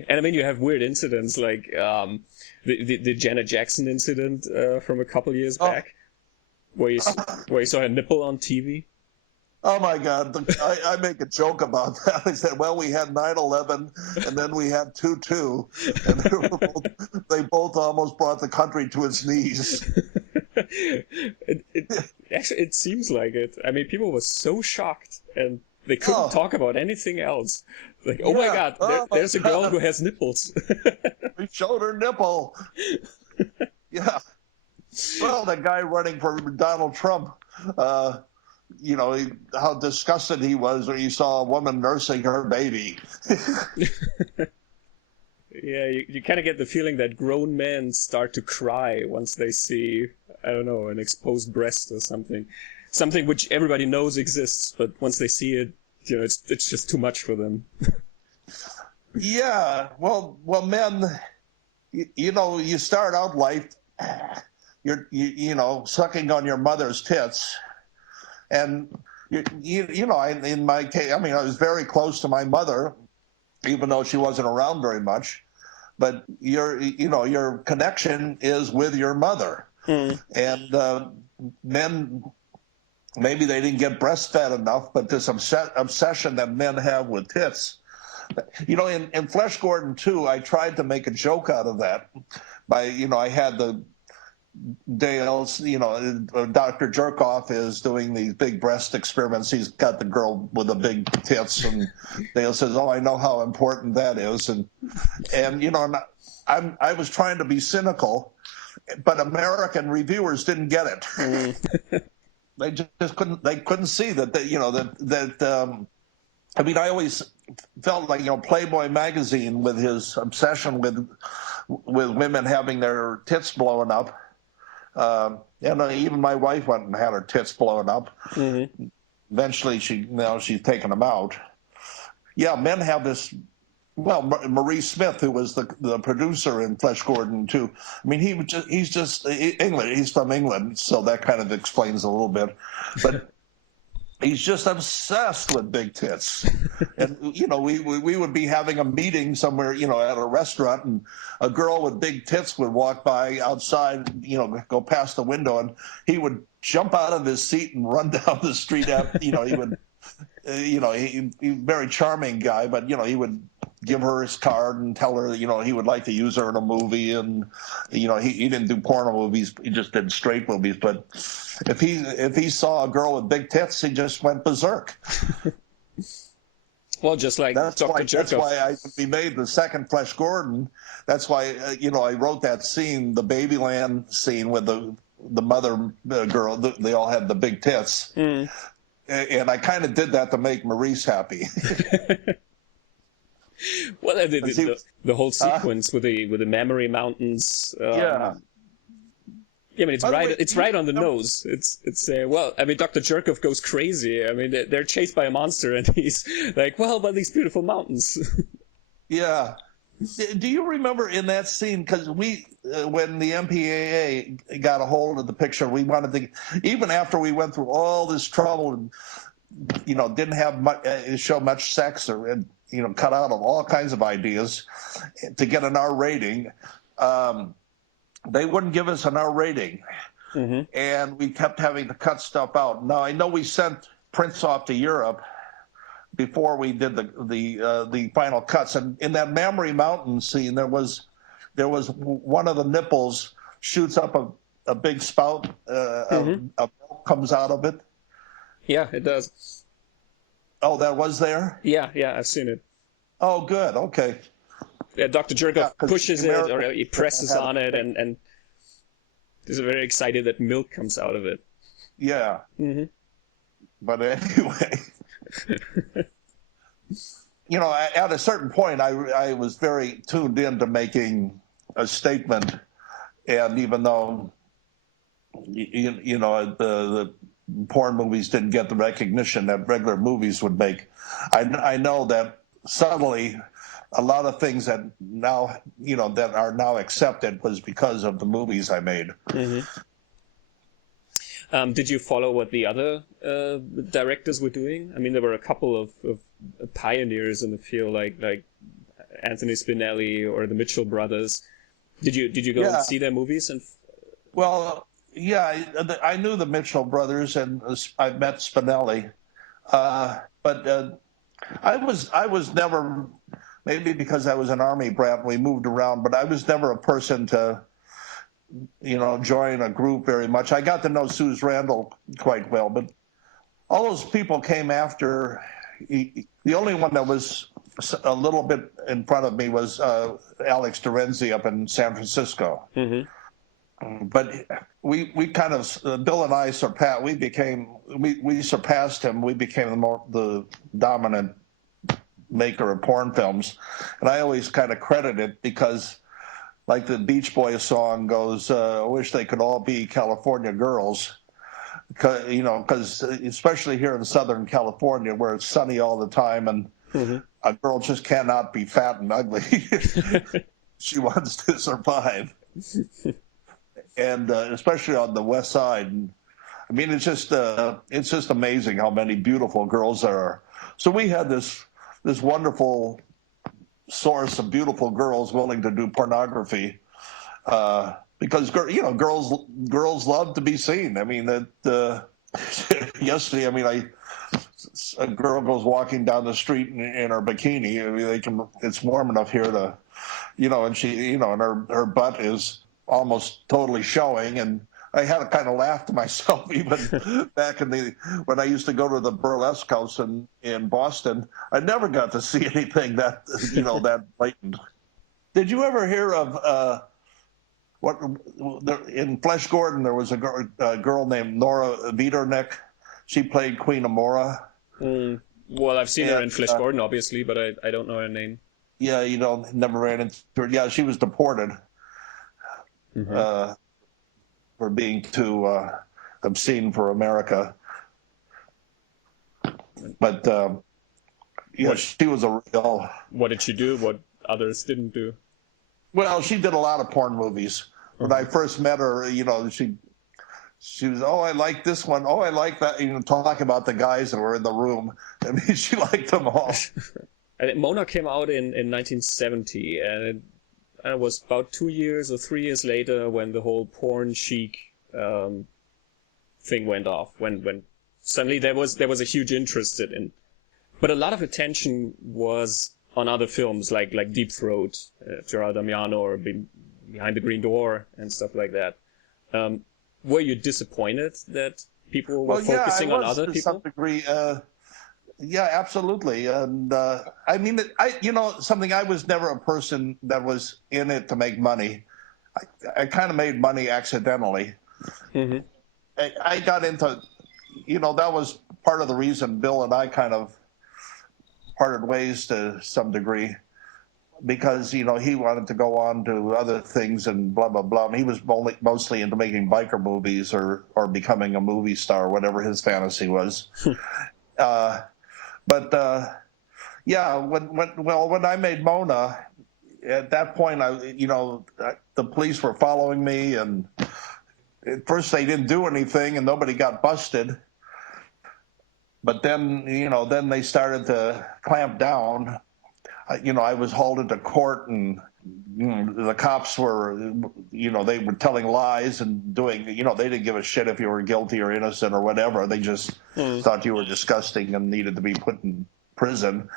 And I mean, you have weird incidents like the Janet Jackson incident from a couple years back, where you saw a nipple on TV. Oh, my God. I make a joke about that. I said, we had 9/11, and then we had 2/2, and they both almost brought the country to its knees. Actually, it seems like it. I mean, people were so shocked, and they couldn't talk about anything else. Like, my God, there's a girl who has nipples. We showed her nipple. Yeah. Well, the guy running for Donald Trump, how disgusted he was when he saw a woman nursing her baby. Yeah, you kind of get the feeling that grown men start to cry once they see, I don't know, an exposed breast or something which everybody knows exists, but once they see it, it's just too much for them. Yeah, well, men, you start out life, you're sucking on your mother's tits, and in my case, I mean, I was very close to my mother, even though she wasn't around very much. But your connection is with your mother, and men, maybe they didn't get breastfed enough, but this obsession that men have with tits. In Flesh Gordon 2, I tried to make a joke out of that by, I had the Dale's, Dr. Jerkoff is doing these big breast experiments. He's got the girl with the big tits, and Dale says, "Oh, I know how important that is." And I was trying to be cynical, but American reviewers didn't get it. They just couldn't see that. I mean, I always felt like Playboy magazine, with his obsession with women having their tits blown up. Even my wife went and had her tits blown up. Mm-hmm. Eventually, she's taken them out. Yeah, men have this. Well, Marie Smith, who was the producer in Flesh Gordon 2, I mean, he's just England. He's from England, so that kind of explains a little bit. But he's just obsessed with big tits. And, we would be having a meeting somewhere, at a restaurant, and a girl with big tits would walk by outside, go past the window, and he would jump out of his seat and run down the street. He would, he's a very charming guy, but, he would give her his card and tell her, he would like to use her in a movie. And, he didn't do porno movies. He just did straight movies. But if he saw a girl with big tits, he just went berserk. Well, just like that's Dr. That's why we made the second Flesh Gordon. That's why, I wrote that scene, the Babyland scene with the mother girl. They all had the big tits. Mm. And I kind of did that to make Maurice happy. Well, the whole sequence with the memory mountains. Yeah. I mean, it's right on the nose. It's well, I mean, Dr. Jerkoff goes crazy. I mean, they're chased by a monster, and he's like, well, but these beautiful mountains. Yeah. Do you remember in that scene? Because when the MPAA got a hold of the picture, we wanted to, even after we went through all this trouble and, didn't have much, show much sex or, cut out of all kinds of ideas to get an R rating. They wouldn't give us an R rating. Mm-hmm. And we kept having to cut stuff out. Now, I know we sent prints off to Europe before we did the final cuts. And in that Memory Mountain scene, there was one of the nipples shoots up a big spout, mm-hmm. a milk comes out of it. Yeah, it does. Oh, that was there? Yeah, I've seen it. Oh, good, okay. Yeah, Dr. Jerkoff pushes it, or he presses on it, and he's very excited that milk comes out of it. Yeah. Mm-hmm. But anyway, at a certain point, I was very tuned into making a statement, and even though, the porn movies didn't get the recognition that regular movies would make, I know that subtly, a lot of things that now, that are now accepted was because of the movies I made. Mm-hmm. Did you follow what the other directors were doing? I mean, there were a couple of pioneers in the field, like Anthony Spinelli or the Mitchell brothers. Did you go and see their movies? Well, yeah, I knew the Mitchell brothers, and I met Spinelli, but I was never. Maybe because I was an Army brat and we moved around, but I was never a person to, join a group very much. I got to know Suze Randall quite well, but all those people came after. The only one that was a little bit in front of me was Alex Terenzi up in San Francisco. Mm-hmm. but we kind of Bill and I surpassed. We surpassed him. We became the dominant maker of porn films, and I always kind of credit it because, like the Beach Boys song goes, "I wish they could all be California girls," because especially here in Southern California where it's sunny all the time, and a girl just cannot be fat and ugly. She wants to survive. And especially on the West Side, and I mean, it's just amazing how many beautiful girls there are. So we had this wonderful source of beautiful girls willing to do pornography, because girls love to be seen. I mean, yesterday, I mean, a girl goes walking down the street in her bikini. I mean, it's warm enough here to, and she, and her butt is almost totally showing, and I had to kind of laugh to myself even back when I used to go to the burlesque house in Boston. I never got to see anything that that blatant. Did you ever hear of in Flesh Gordon there was a girl named Nora Viternick? She played Queen Amora. Well, I've seen her in Flesh Gordon, obviously, but I don't know her name. Yeah, never ran into her. Yeah, she was deported. For being too obscene for America. But, she was a real... What did she do? What others didn't do? Well, she did a lot of porn movies. When I first met her, she was, oh, I like this one. Oh, I like that. Talking about the guys that were in the room. I mean, she liked them all. Mona came out in 1970, and it was about 2 years or 3 years later when the whole porn chic thing went off. When suddenly there was a huge interest in, but a lot of attention was on other films like Deep Throat, Gerard Damiano, or Behind the Green Door and stuff like that. Were you disappointed that people were focusing on other people? To some degree. Yeah, absolutely. And I mean, something, I was never a person that was in it to make money. I kind of made money accidentally. I got into, that was part of the reason Bill and I kind of parted ways to some degree, because, he wanted to go on to other things and blah, blah, blah. He was mostly into making biker movies or becoming a movie star, whatever his fantasy was. But when I made Mona, at that point, the police were following me, and at first they didn't do anything, and nobody got busted. But then, then they started to clamp down. I was hauled into court, and the cops were, they were telling lies and doing, they didn't give a shit if you were guilty or innocent or whatever. They just thought you were disgusting and needed to be put in prison.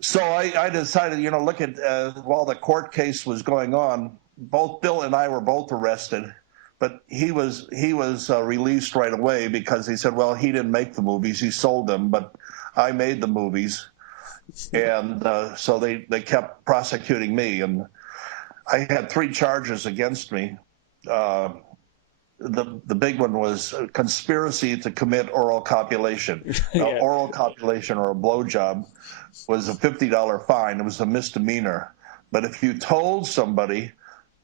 So I decided, look at, while the court case was going on, both Bill and I were both arrested, but he was released right away because he said, well, he didn't make the movies, he sold them, but I made the movies. And so they kept prosecuting me, and I had 3 charges against me. The big one was conspiracy to commit oral copulation. Oral copulation, or a blowjob, was a $50 fine. It was a misdemeanor. But if you told somebody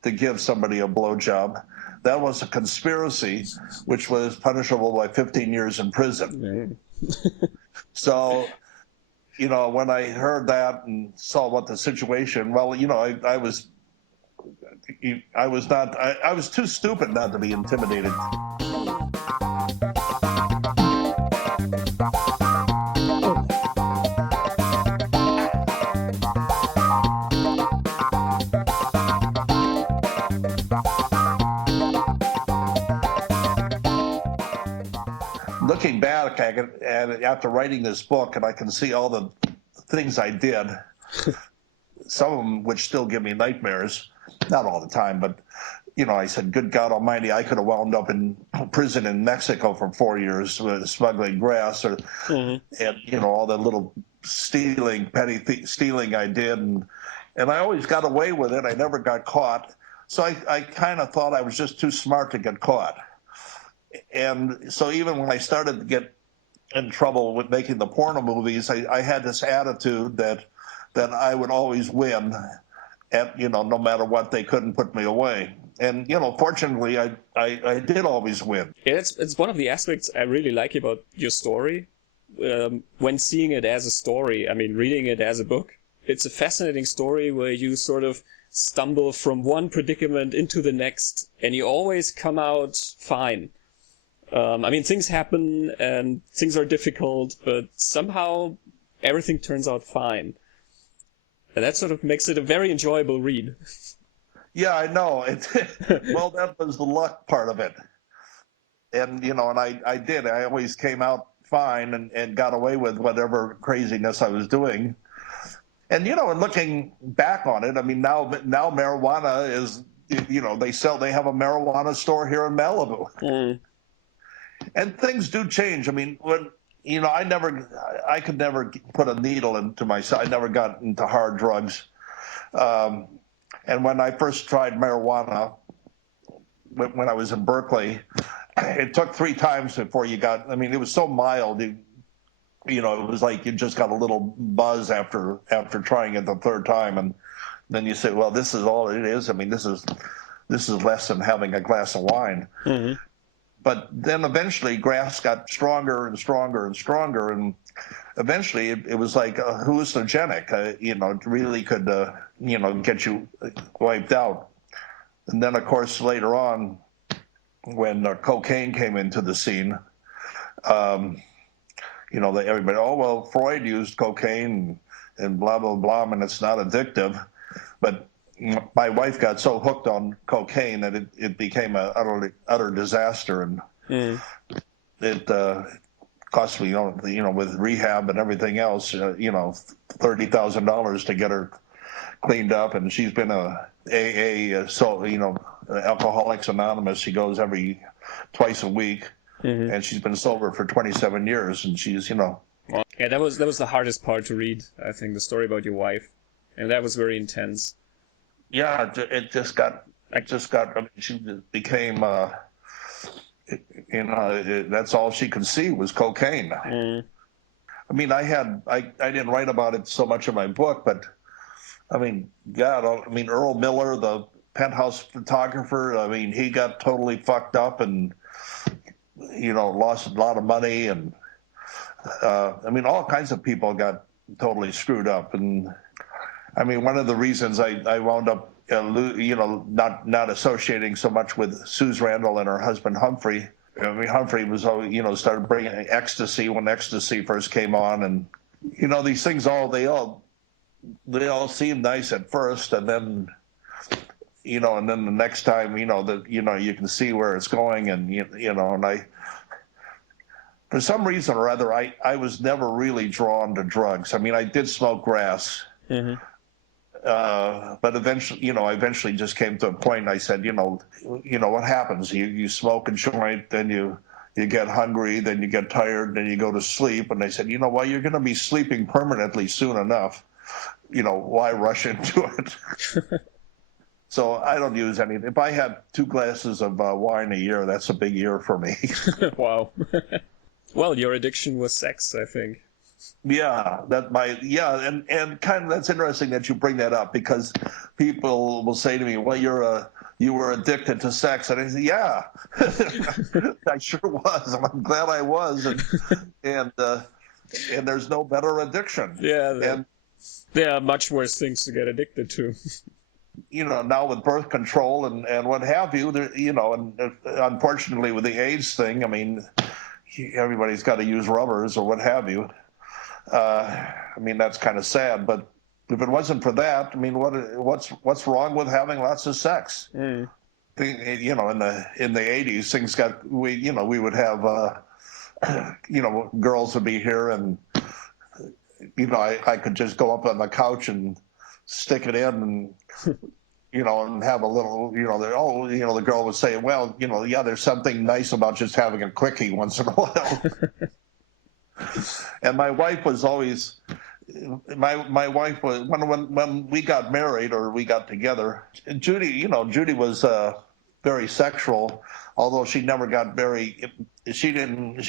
to give somebody a blowjob, that was a conspiracy, which was punishable by 15 years in prison. So, when I heard that and saw what the situation, well, I was too stupid not to be intimidated. Looking back after writing this book, and I can see all the things I did, some of them which still give me nightmares, not all the time, but, I said, good God Almighty, I could have wound up in prison in Mexico for 4 years smuggling grass, and, all the little petty stealing I did. And I always got away with it. I never got caught. So I kind of thought I was just too smart to get caught. And so even when I started to get in trouble with making the porno movies, I had this attitude that I would always win, no matter what, they couldn't put me away. And fortunately, I did always win. Yeah, it's one of the aspects I really like about your story. When seeing it as a story, I mean, reading it as a book, it's a fascinating story where you sort of stumble from one predicament into the next, and you always come out fine. I mean, things happen and things are difficult, but somehow everything turns out fine. And that sort of makes it a very enjoyable read. Yeah, I know. Well, that was the luck part of it. And, and I did. I always came out fine and got away with whatever craziness I was doing. And, and looking back on it, I mean, now marijuana is, they have a marijuana store here in Malibu. Mm. And things do change. I mean, when, I could never put a needle into myself. I never got into hard drugs. And when I first tried marijuana, when I was in Berkeley, it took 3 times before you got, I mean, it was so mild. It was like you just got a little buzz after trying it the 3rd time. And then you say, well, this is all it is. I mean, this is less than having a glass of wine. Mm-hmm. But then eventually grass got stronger and stronger and stronger. And eventually it was like hallucinogenic. It really could, get you wiped out. And then, of course, later on, when cocaine came into the scene, everybody, oh, well, Freud used cocaine and blah, blah, blah, and it's not addictive. But my wife got so hooked on cocaine that it became an utter disaster, and it cost me, with rehab and everything else, $30,000 to get her cleaned up, and she's been a AA, Alcoholics Anonymous. She goes twice a week, and she's been sober for 27 years, and she's, Yeah, that was the hardest part to read, I think, the story about your wife, and that was very intense. Yeah, it just got. I mean, she became. That's all she could see was cocaine. Mm. I mean, I didn't write about it so much in my book, but I mean, Earl Miller, the Penthouse photographer. I mean, he got totally fucked up and lost a lot of money, and all kinds of people got totally screwed up. And I mean, one of the reasons I wound up, not associating so much with Suze Randall and her husband Humphrey. I mean, Humphrey was, started bringing ecstasy when ecstasy first came on, and these things they all seem nice at first, and then and then the next time you can see where it's going, and and I. For some reason or other, I was never really drawn to drugs. I mean, I did smoke grass. Mm-hmm. But eventually, I eventually just came to a point. I said, what happens? You smoke a joint, then you get hungry, then you get tired, then you go to sleep. And they said, well, you're going to be sleeping permanently soon enough. Why rush into it? So I don't use anything. If I had 2 glasses of wine a year, that's a big year for me. Wow. Well, your addiction was sex, I think. Yeah, and kind of that's interesting that you bring that up, because people will say to me, well, you were addicted to sex, and I say, yeah, I sure was. I'm glad I was, and there's no better addiction. Yeah, there are much worse things to get addicted to. Now with birth control and what have you, and unfortunately with the AIDS thing, I mean, everybody's got to use rubbers or what have you. I mean, that's kind of sad, but if it wasn't for that, I mean, what's wrong with having lots of sex? Mm. In the 80s, things got, we would have, girls would be here, and I could just go up on the couch and stick it in, and and have a little, the girl would say, well, yeah, there's something nice about just having a quickie once in a while. And my wife was always, my wife was when we got married or we got together. Judy was very sexual, although she never got very. She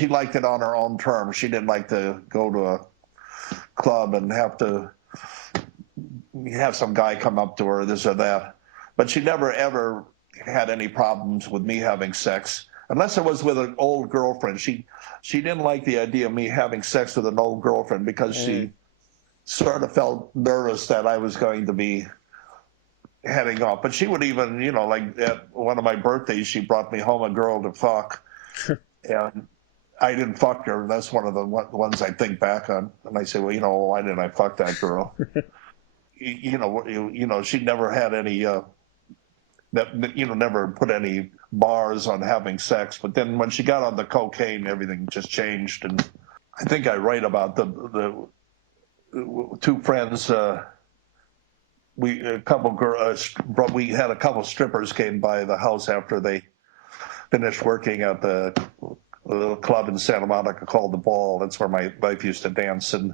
liked it on her own terms. She didn't like to go to a club and have some guy come up to her, this or that. But she never ever had any problems with me having sex, unless it was with an old girlfriend. She didn't like the idea of me having sex with an old girlfriend because she sort of felt nervous that I was going to be heading off. But she would even, like at one of my birthdays, she brought me home a girl to fuck, and I didn't fuck her. That's one of the ones I think back on, and I say, well, why didn't I fuck that girl? She never had any, never put any bars on having sex. But then when she got on the cocaine, everything just changed. And I think I write about the two friends. We had a couple strippers came by the house after they finished working at the club in Santa Monica called The Ball. That's where my wife used to dance, and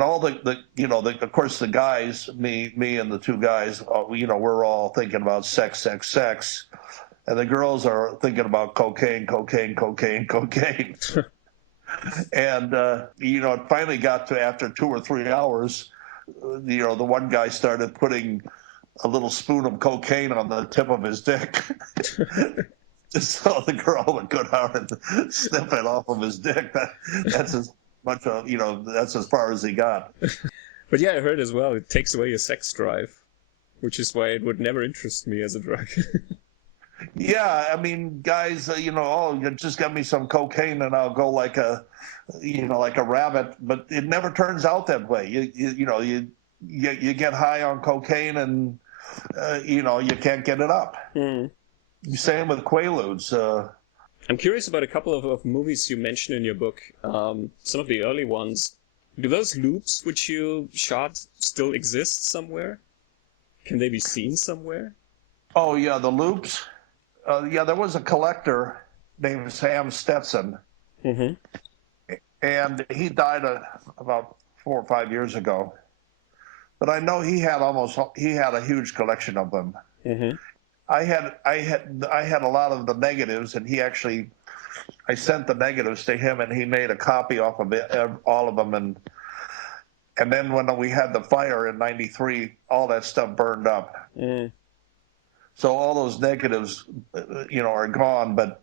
all of course the guys, me and the two guys, we're all thinking about sex, and the girls are thinking about cocaine. And it finally got to after 2 or 3 hours, the one guy started putting a little spoon of cocaine on the tip of his dick. So the girl would go down and sniff it off of his dick. That's as much of, that's as far as he got. But yeah, I heard as well, it takes away your sex drive, which is why it would never interest me as a drug. Yeah, I mean, guys, you just got me some cocaine and I'll go like a rabbit, but it never turns out that way. You get high on cocaine and you can't get it up. Same with Quaaludes. I'm curious about a couple of movies you mentioned in your book. Some of the early ones. Do those loops which you shot still exist somewhere? Can they be seen somewhere? Oh yeah, the loops. There was a collector named Sam Stetson, and he died about 4 or 5 years ago. But I know he had a huge collection of them. I had a lot of the negatives, and I sent the negatives to him, and he made a copy off of all of them, and then when we had the fire in '93, all that stuff burned up. So all those negatives, are gone, but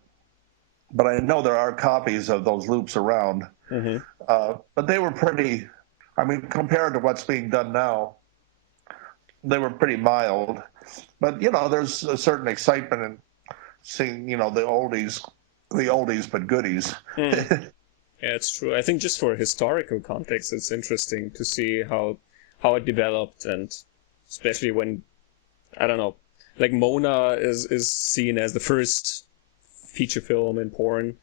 I know there are copies of those loops around. But they were pretty, compared to what's being done now, they were pretty mild. But, there's a certain excitement in seeing, the oldies but goodies. Yeah, it's true. I think just for historical context, it's interesting to see how it developed, and especially when, I don't know, like Mona is seen as the first feature film in porn,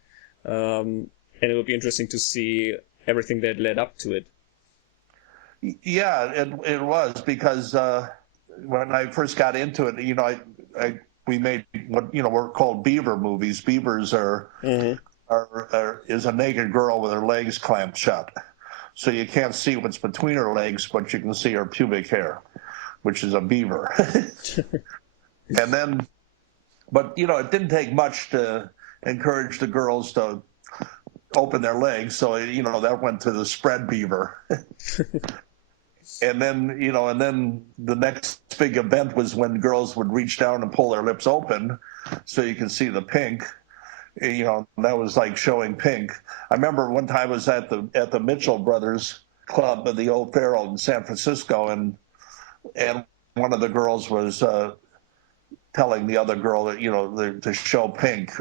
and it would be interesting to see everything that led up to it. Yeah, it was, because when I first got into it, we made what were called beaver movies. Beavers is a naked girl with her legs clamped shut, so you can't see what's between her legs, but you can see her pubic hair, which is a beaver. And then, but it didn't take much to encourage the girls to open their legs, so that went to the spread beaver. And then the next big event was when girls would reach down and pull their lips open so you could see the pink. That was like showing pink. I remember one time I was at the Mitchell Brothers Club at the Old Faro in San Francisco, and one of the girls was telling the other girl that to show pink.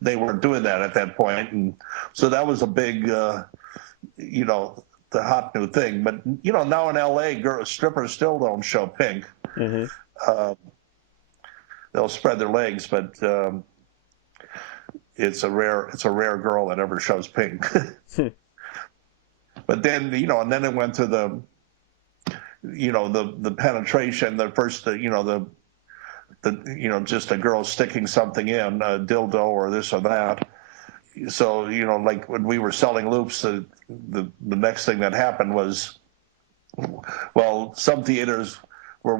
They weren't doing that at that point, and so that was a big the hot new thing. But now in LA, strippers still don't show pink. They'll spread their legs, but it's a rare girl that ever shows pink. But then and then it went to the penetration, the first just a girl sticking something in, a dildo or this or that. so like when we were selling loops, the next thing that happened was, well, some theaters were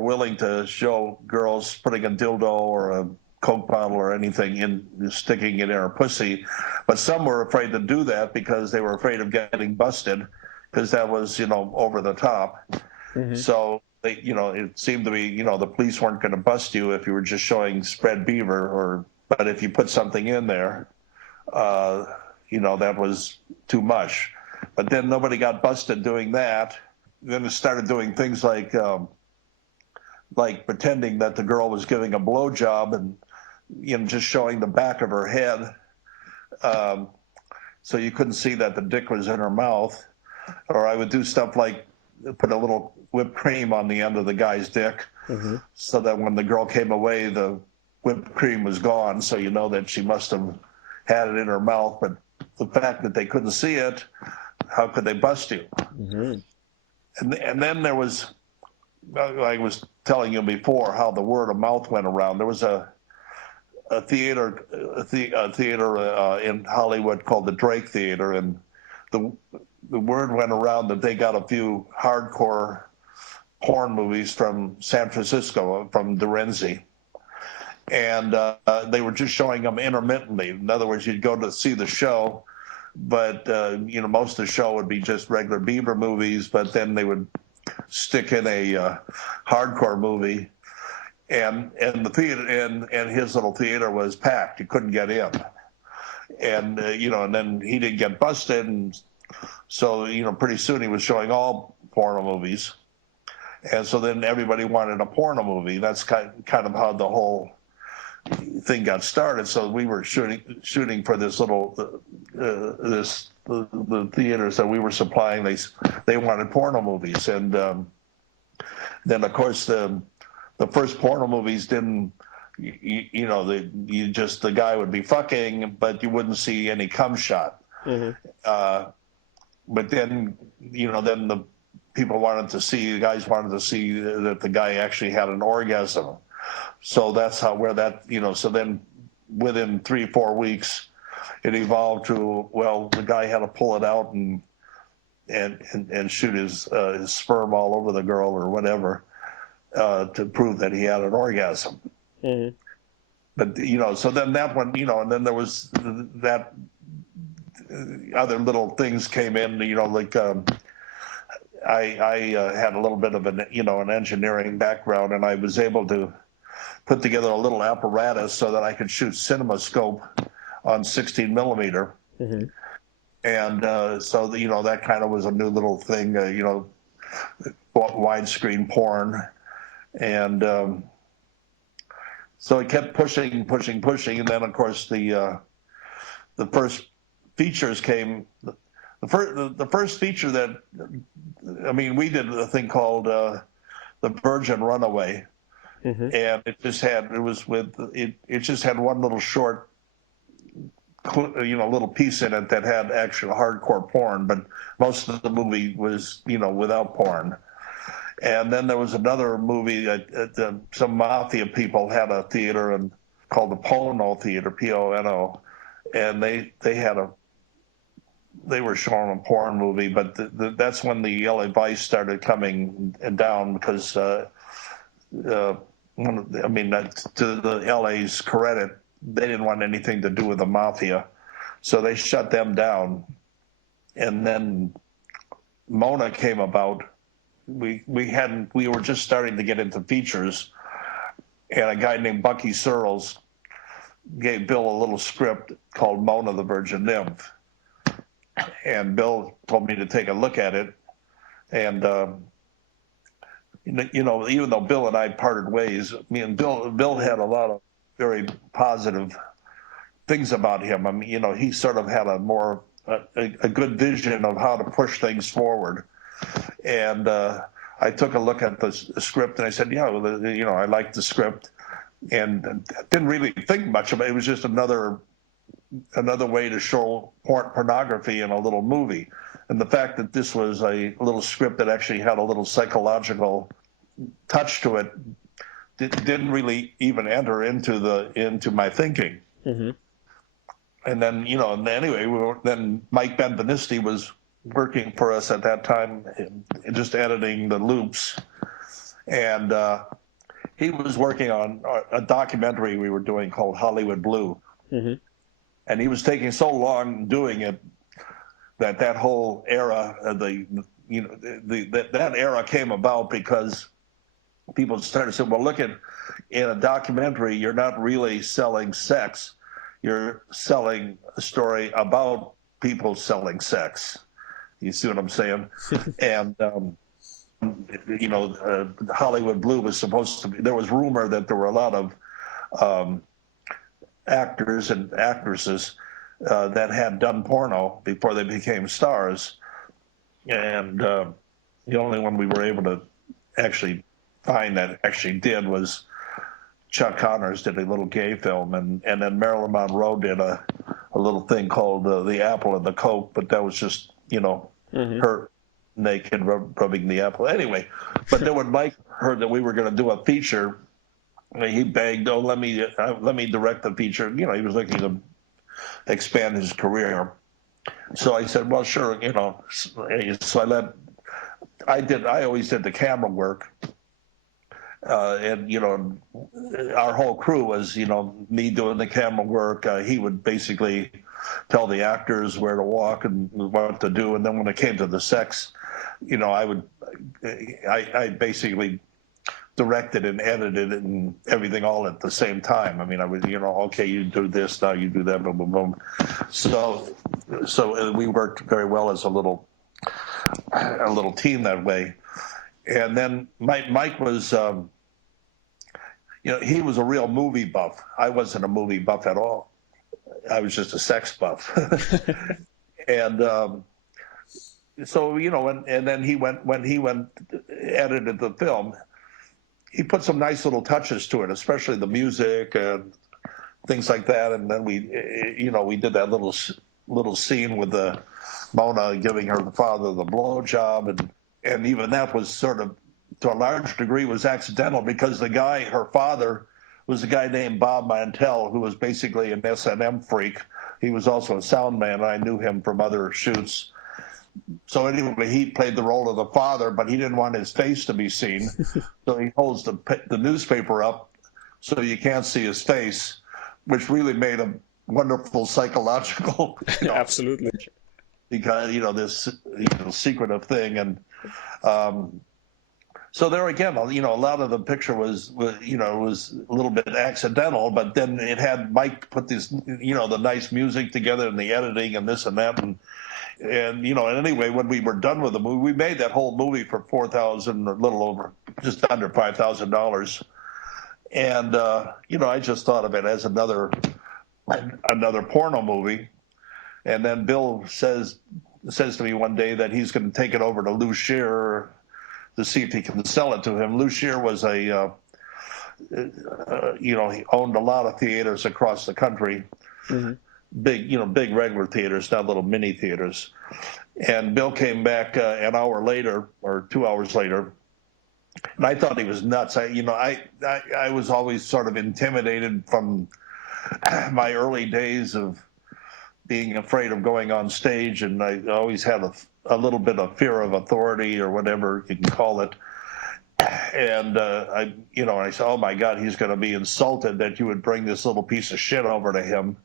willing to show girls putting a dildo or a Coke bottle or anything sticking it in her pussy, but some were afraid to do that because they were afraid of getting busted, because that was over the top. Mm-hmm. So they, it seemed to be the police weren't going to bust you if you were just showing spread beaver, but if you put something in there, that was too much. But then nobody got busted doing that. Then it started doing things like pretending that the girl was giving a blowjob and just showing the back of her head, so you couldn't see that the dick was in her mouth. Or I would do stuff like put a little whipped cream on the end of the guy's dick, mm-hmm. so that when the girl came away, the whipped cream was gone, so that she must have had it in her mouth. But the fact that they couldn't see it, how could they bust you? Mm-hmm. And then there was, I was telling you before, how the word of mouth went around. There was a theater in Hollywood called the Drake Theater, and the word went around that they got a few hardcore porn movies from San Francisco, from Dorenzi. And they were just showing them intermittently. In other words, you'd go to see the show, but most of the show would be just regular Beaver movies, but then they would stick in a hardcore movie, and the theater and his little theater was packed. You couldn't get in, and and then he didn't get busted, and so pretty soon he was showing all porno movies, and so then everybody wanted a porno movie. That's kind of how the whole thing got started. So we were shooting for this little the theaters that we were supplying. They wanted porno movies, and then of course the first porno movies didn't. The guy would be fucking, but you wouldn't see any cum shot. Mm-hmm. But then then the guys wanted to see that the guy actually had an orgasm. So that's so then within 3-4 weeks, it evolved to, well, the guy had to pull it out and shoot his sperm all over the girl or whatever, to prove that he had an orgasm. Mm-hmm. But, so then that one, and then there was that other little things came in, like, I had a little bit of an engineering background, and I was able to put together a little apparatus so that I could shoot CinemaScope on 16 millimeter. Mm-hmm. And so that kind of was a new little thing, widescreen porn. And so it kept pushing. And then, of course, the first features came. The first feature that, we did a thing called The Virgin Runaway. Mm-hmm. And it just had one little short, little piece in it that had actual hardcore porn, but most of the movie was, without porn. And then there was another movie that some mafia people had a theater called the Pono Theater, Pono, and they were showing a porn movie, but that's when the LA Vice started coming down, because to the LA's credit, they didn't want anything to do with the mafia, so they shut them down. And then Mona came about. We were just starting to get into features, and a guy named Bucky Searles gave Bill a little script called Mona the Virgin Nymph, and Bill told me to take a look at it, and even though Bill and I parted ways, me and Bill had a lot of very positive things about him. He sort of had a good vision of how to push things forward. And I took a look at the script, and I said, yeah, well, I liked the script, and didn't really think much of it. It was just another way to show pornography in a little movie. And the fact that this was a little script that actually had a little psychological touch to it didn't really even enter into my thinking. Mm-hmm. And then, and anyway, then Mike Benvenisti was working for us at that time, just editing the loops. And he was working on a documentary we were doing called Hollywood Blue. Mm-hmm. And he was taking so long doing it that whole era, that era came about because people started saying, well, look, in a documentary, you're not really selling sex. You're selling a story about people selling sex. You see what I'm saying? And, Hollywood Blue was supposed to be, there was rumor that there were a lot of actors and actresses that had done porno before they became stars. And the only one we were able to actually find that actually did was Chuck Connors did a little gay film, and then Marilyn Monroe did a little thing called The Apple and the Coke, but that was just, her naked rubbing the apple. Anyway, but then when Mike heard that we were going to do a feature, he begged, "Oh, let me direct the feature." He was looking to expand his career. So I said, "Well, sure." So I always did the camera work. And our whole crew was me doing the camera work. He would basically tell the actors where to walk and what to do, and then when it came to the sex, I basically directed and edited it and everything all at the same time. I mean, I would okay, you do this, now you do that, boom, boom, boom. So we worked very well as a little team that way. And then Mike was, he was a real movie buff. I wasn't a movie buff at all. I was just a sex buff. And so, and then when he went edited the film, he put some nice little touches to it, especially the music and things like that. And then we did that little scene with Mona giving her father the blowjob, and even that was sort of, to a large degree, was accidental because her father was a guy named Bob Mantell, who was basically an S&M freak. He was also a sound man, and I knew him from other shoots. So anyway, he played the role of the father, but he didn't want his face to be seen. So he holds the newspaper up so you can't see his face, which really made a wonderful psychological, Absolutely. Because, this secretive thing. And so there again, a lot of the picture was a little bit accidental, but then it had Mike put this, the nice music together and the editing and this and that. And anyway, when we were done with the movie, we made that whole movie for $4,000, a little over, just under $5,000. And, I just thought of it as another porno movie. And then Bill says to me one day that he's going to take it over to Lou Scheer to see if he can sell it to him. Lou Scheer was he owned a lot of theaters across the country, mm-hmm. Big regular theaters, not little mini theaters. And Bill came back an hour later or 2 hours later, and I thought he was nuts. I was always sort of intimidated from my early days of being afraid of going on stage, and I always had a little bit of fear of authority or whatever you can call it. And I said, "Oh my God, he's going to be insulted that you would bring this little piece of shit over to him,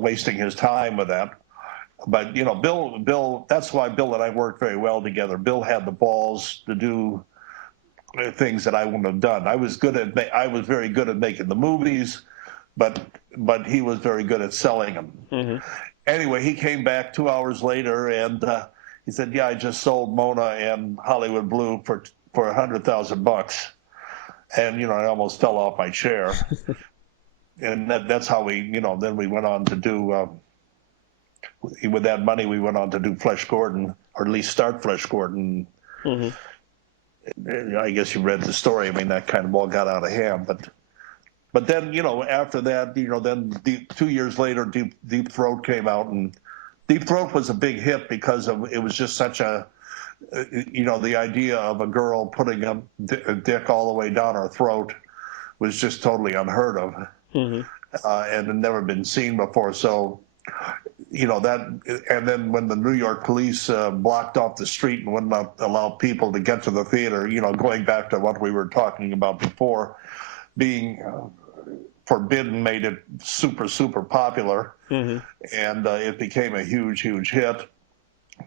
wasting his time with that." But Bill, that's why Bill and I worked very well together. Bill had the balls to do things that I wouldn't have done. I was very good at making the movies, but he was very good at selling them. Mm-hmm. Anyway, he came back 2 hours later, and he said, "Yeah, I just sold Mona and Hollywood Blue for $100,000." And I almost fell off my chair. And that's how we, then we went on to do. With that money, we went on to do Flesh Gordon, or at least start Flesh Gordon. Mm-hmm. I guess you read the story. I mean, that kind of all got out of hand, but then, after that, then 2 years later, Deep Throat came out, and Deep Throat was a big hit because it was just such a, the idea of a girl putting a dick all the way down her throat was just totally unheard of. Mm-hmm. and had never been seen before. So, that, and then when the New York police blocked off the street and would not allow people to get to the theater, going back to what we were talking about before, being forbidden made it super, super popular, and it became a huge, huge hit.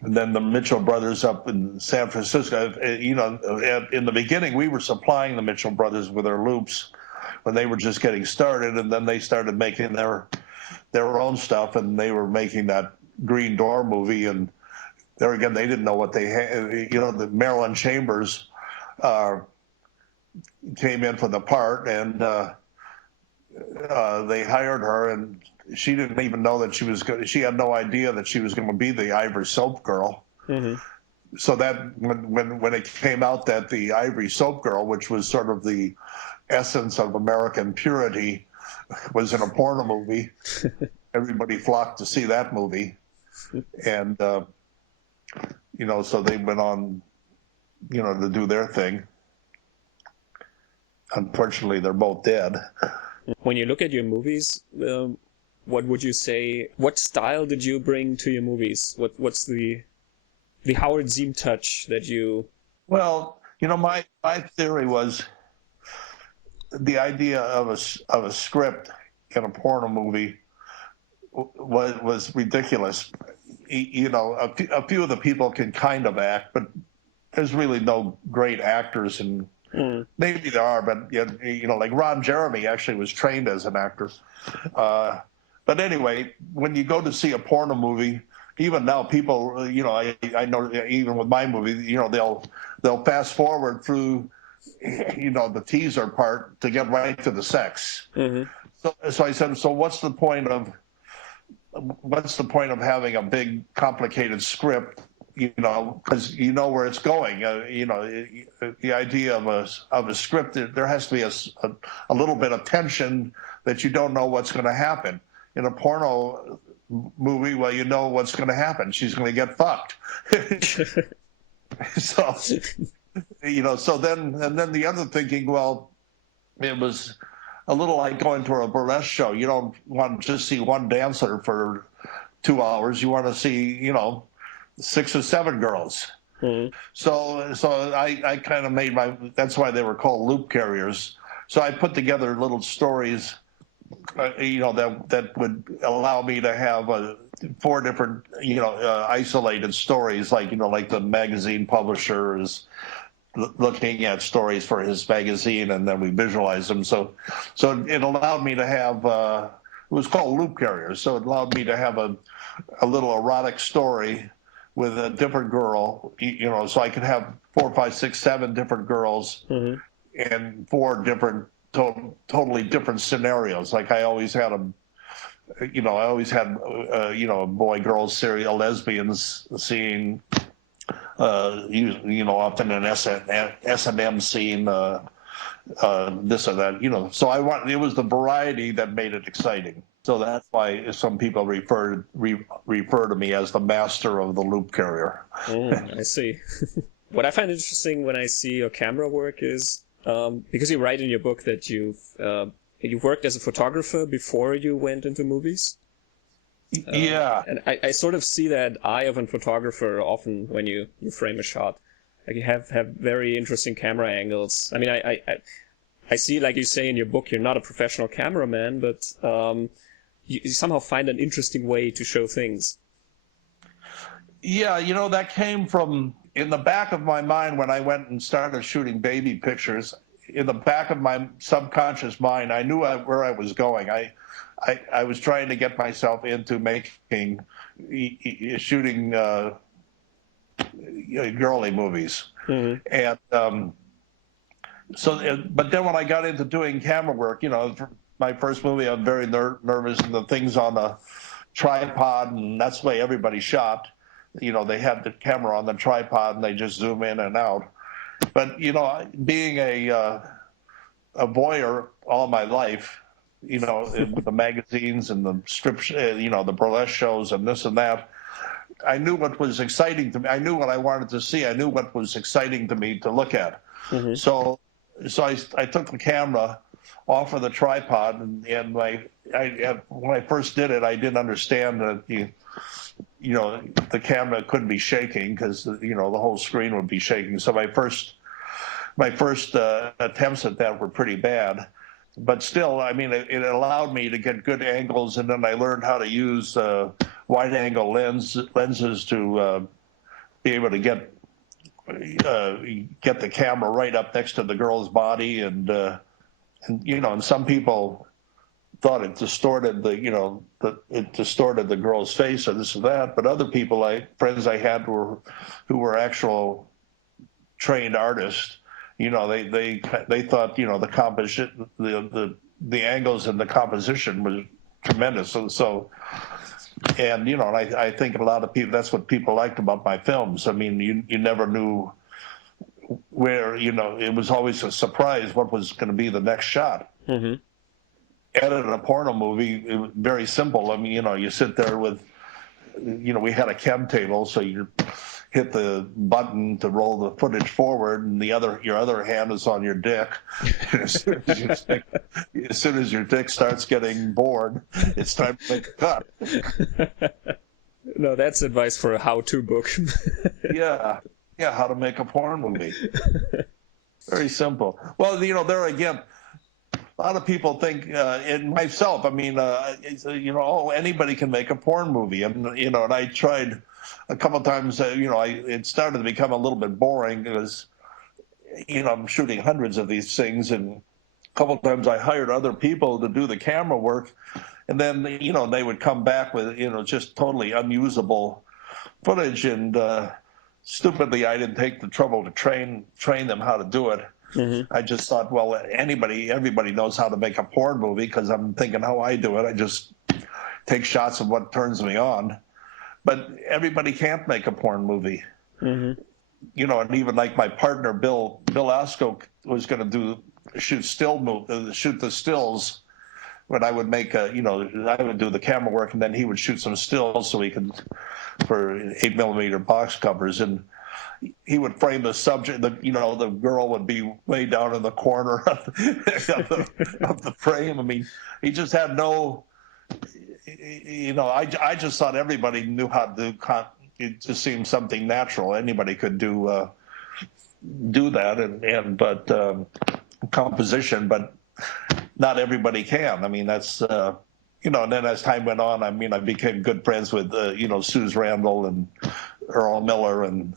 And then the Mitchell brothers up in San Francisco, in the beginning, we were supplying the Mitchell brothers with their loops when they were just getting started, and then they started making their own stuff, and they were making that Green Door movie, and there again, they didn't know what they had. The Marilyn Chambers came in for the part, and they hired her, and she didn't even know that she had no idea that she was going to be the Ivory Soap Girl. So that when it came out that the Ivory Soap Girl, which was sort of the essence of American purity, was in a porno movie, everybody flocked to see that movie. And, so they went on, to do their thing. Unfortunately, they're both dead. When you look at your movies, what would you say, what style did you bring to your movies? What's the Howard Ziehm touch that you... Well, my theory was the idea of a script in a porno movie was ridiculous. A few of the people can kind of act, but there's really no great actors, and maybe there are, but like Ron Jeremy actually was trained as an actor. But anyway, when you go to see a porno movie, even now people, I know even with my movie, they'll fast forward through, the teaser part to get right to the sex. So I said, so what's the point of having a big complicated script? Because where it's going. The idea of a script, there has to be a little bit of tension that you don't know what's going to happen. In a porno movie, well, you know what's going to happen. She's going to get fucked. So, so then the other thinking, well, it was a little like going to a burlesque show. You don't want to just see one dancer for 2 hours. You want to see, 6 or 7 girls. So I kind of made that's why they were called loop carriers. So I put together little stories, that would allow me to have 4 different, isolated stories, like the magazine publisher is looking at stories for his magazine, and then we visualize them. So it allowed me to have, it was called loop carriers. So it allowed me to have a little erotic story with a different girl, so I could have 4, 5, 6, 7 different girls and 4 different, totally different scenarios. Like I always had a boy-girl series, a lesbian scene, often an S&M scene, this or that, So it was the variety that made it exciting. So that's why some people refer to me as the master of the loop carrier. I see. What I find interesting when I see your camera work is, because you write in your book that you worked as a photographer before you went into movies. Yeah. And I sort of see that eye of a photographer often when you frame a shot. Like you have very interesting camera angles. I mean, I see, like you say in your book, you're not a professional cameraman, but you somehow find an interesting way to show things. Yeah, that came from, in the back of my mind when I went and started shooting baby pictures, in the back of my subconscious mind, I knew where I was going. I was trying to get myself into shooting girly movies. And but then when I got into doing camera work, my first movie, I'm very nervous, and the thing's on a tripod, and that's the way everybody shot. They had the camera on the tripod, and they just zoom in and out. But, being a voyeur all my life, with the magazines and the strips, the burlesque shows and this and that, I knew what was exciting to me. I knew what I wanted to see. I knew what was exciting to me to look at. So I took the camera off of the tripod, and when I first did it, I didn't understand that the camera couldn't be shaking because the whole screen would be shaking. So my first attempts at that were pretty bad, but still, I mean, it allowed me to get good angles, and then I learned how to use wide-angle lenses to be able to get the camera right up next to the girl's body, and some people thought it distorted the girl's face or this or that, but other people, friends I had who were actual trained artists, they thought the composition, the angles and the composition was tremendous. And I think a lot of people, that's what people liked about my films. I mean, you never knew where, it was always a surprise what was going to be the next shot. Mm-hmm. Edit a porno movie, it was very simple. I mean, you sit there with, we had a chem table, so you hit the button to roll the footage forward, and your other hand is on your dick. As soon as your dick starts getting bored, it's time to make a cut. No, that's advice for a how-to book. Yeah, how to make a porn movie. Very simple. Well, there again, a lot of people think, and myself, I mean, anybody can make a porn movie, and and I tried a couple of times. It started to become a little bit boring because, I'm shooting hundreds of these things, and a couple of times I hired other people to do the camera work, and then they would come back with just totally unusable footage, and stupidly I didn't take the trouble to train them how to do it. Mm-hmm. I just thought, well, everybody knows how to make a porn movie, because I'm thinking how I do it. I just take shots of what turns me on. But everybody can't make a porn movie. Mm-hmm. And even like my partner, Bill Asko, was going to shoot the stills when I would make I would do the camera work, and then he would shoot some stills so he could, for 8mm box covers, and he would frame the subject. The girl would be way down in the corner of the frame. I mean, he just had no. I just thought everybody knew how to do. It just seemed something natural. Anybody could do that, but composition, but not everybody can. I mean, that's and then as time went on, I mean, I became good friends with Suze Randall and Earl Miller, and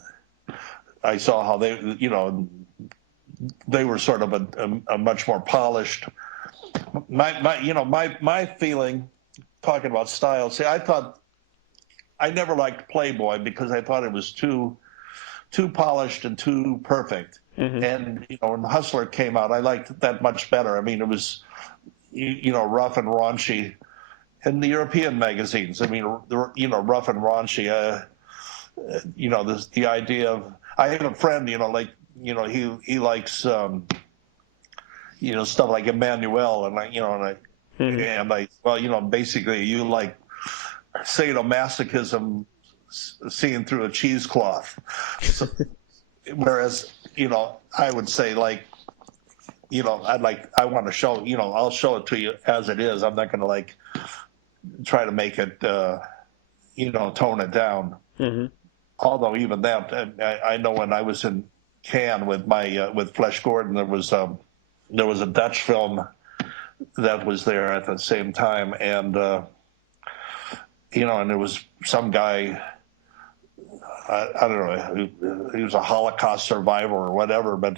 I saw how they were sort of a much more polished. My feeling, talking about style. See, I never liked Playboy because I thought it was too polished and too perfect. Mm-hmm. And when Hustler came out, I liked that much better. I mean, it was rough and raunchy. And the European magazines, I mean, rough and raunchy. The idea of, I have a friend, he likes stuff like Emmanuel, and basically you like sadomasochism seen through a cheesecloth. So, whereas, I would say, like, I want to show, I'll show it to you as it is. I'm not going to try to make it, tone it down. Mm-hmm. Although even that, I know when I was in Cannes with Flesh Gordon, there was a Dutch film that was there at the same time, and and there was some guy, I don't know, he was a Holocaust survivor or whatever, but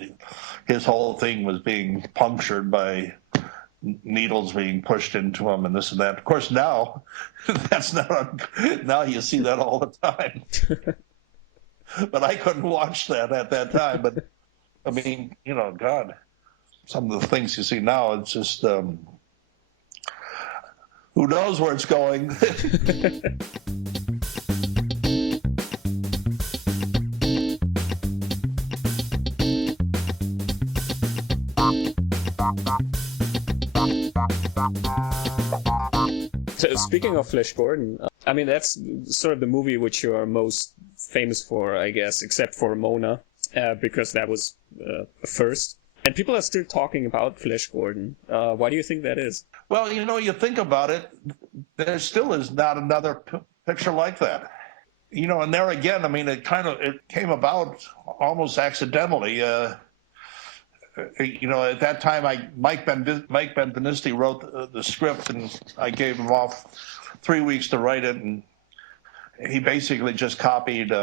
his whole thing was being punctured by needles being pushed into him and this and that. Of course, now now you see that all the time. But I couldn't watch that at that time. But I mean, God, some of the things you see now, it's just who knows where it's going. So, speaking of Flash Gordon, I mean, that's sort of the movie which you are most famous for, I guess, except for Mona, because that was a first. And people are still talking about Flash Gordon. Why do you think that is? Well, you think about it, there still is not another picture like that. And there again, I mean, it came about almost accidentally. At that time, Mike Benvenisti wrote the script, and I gave him off 3 weeks to write it, and he basically just copied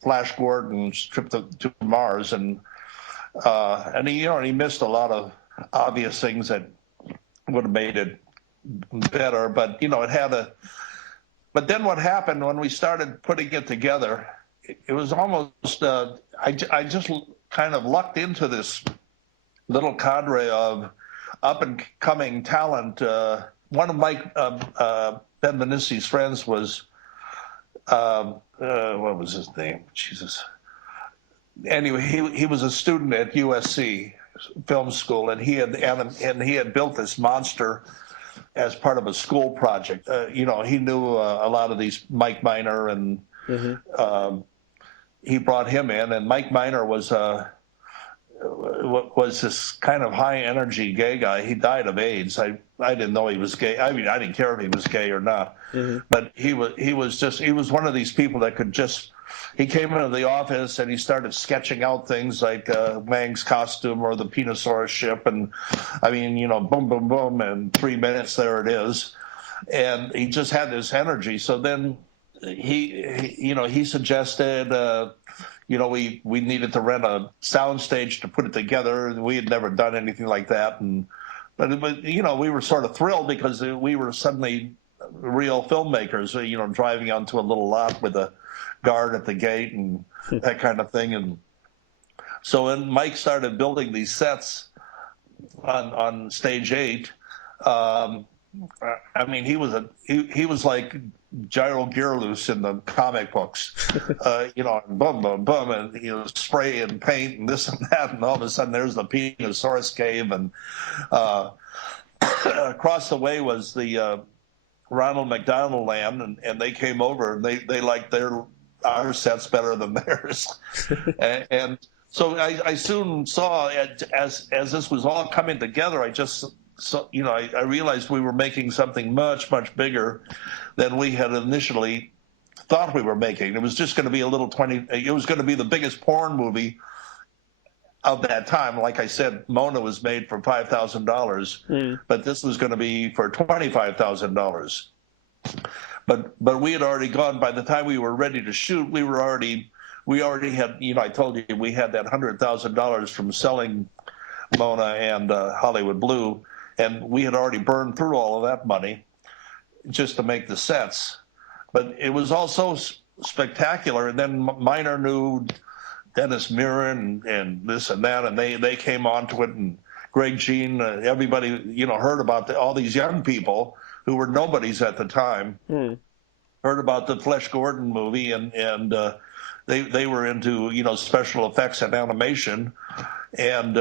Flash Gordon's trip to Mars, and he missed a lot of obvious things that would have made it better, but it had a. But then what happened when we started putting it together? It was almost I just kind of lucked into this little cadre of up and coming talent. One of Mike Benvenisti's friends was what was his name? Jesus. Anyway, he was a student at USC Film School, and he had built this monster as part of a school project. He knew a lot of these Mike Miner, and he brought him in. And Mike Miner was this kind of high energy gay guy. He died of AIDS. I didn't know he was gay. I mean, I didn't care if he was gay or not. But he was one of these people that could just. He came into the office and he started sketching out things like Wang's costume or the Penosaurus ship, and I mean, boom, boom, boom, and 3 minutes there it is, and he just had this energy. So then he suggested, we needed to rent a sound stage to put it together. We had never done anything like that, but we were sort of thrilled because we were suddenly real filmmakers, driving onto a little lot with a guard at the gate and that kind of thing. And so when Mike started building these sets on stage 8, I mean, he was like Gyro Gearloose in the comic books, and boom, boom, boom, and spray and paint and this and that, and all of a sudden there's the Penosaurus cave, and across the way was the Ronald McDonald land, and they came over and they liked our sets better than theirs, and so I soon saw as this was all coming together, I realized we were making something much, much bigger than we had initially thought we were making. It was just going to be it was going to be the biggest porn movie of that time. Like I said, Mona was made for $5,000, but this was going to be for $25,000. But we had already gone, by the time we were ready to shoot, we already had, I told you, we had that $100,000 from selling Mona and Hollywood Blue, and we had already burned through all of that money just to make the sets. But it was all so spectacular, and then Miner knew Dennis Mirren and this and that, and they came onto it, and Greg Jean, everybody, heard about all these young people who were nobodies at the time, heard about the Flash Gordon movie, and they were into, special effects and animation, and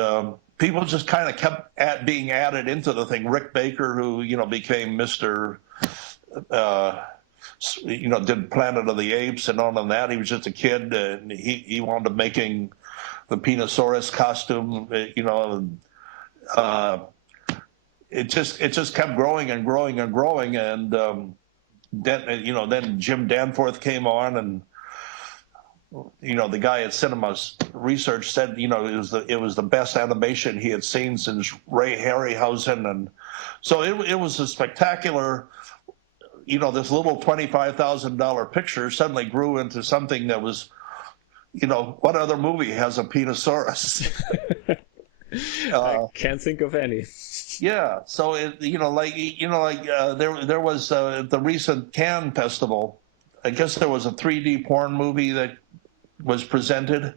people just kind of kept being added into the thing. Rick Baker, who, became Mr. Did Planet of the Apes and all of that. He was just a kid, and he wound up making the Penosaurus costume, it just kept growing and growing and growing, and then Jim Danforth came on, and the guy at Cinema Research said it was the best animation he had seen since Ray Harryhausen, and so it was a spectacular. This little $25,000 picture suddenly grew into something that was, what other movie has a Penosaurus? I can't think of any. Yeah, so there was the recent Cannes Festival. I guess there was a 3D porn movie that was presented,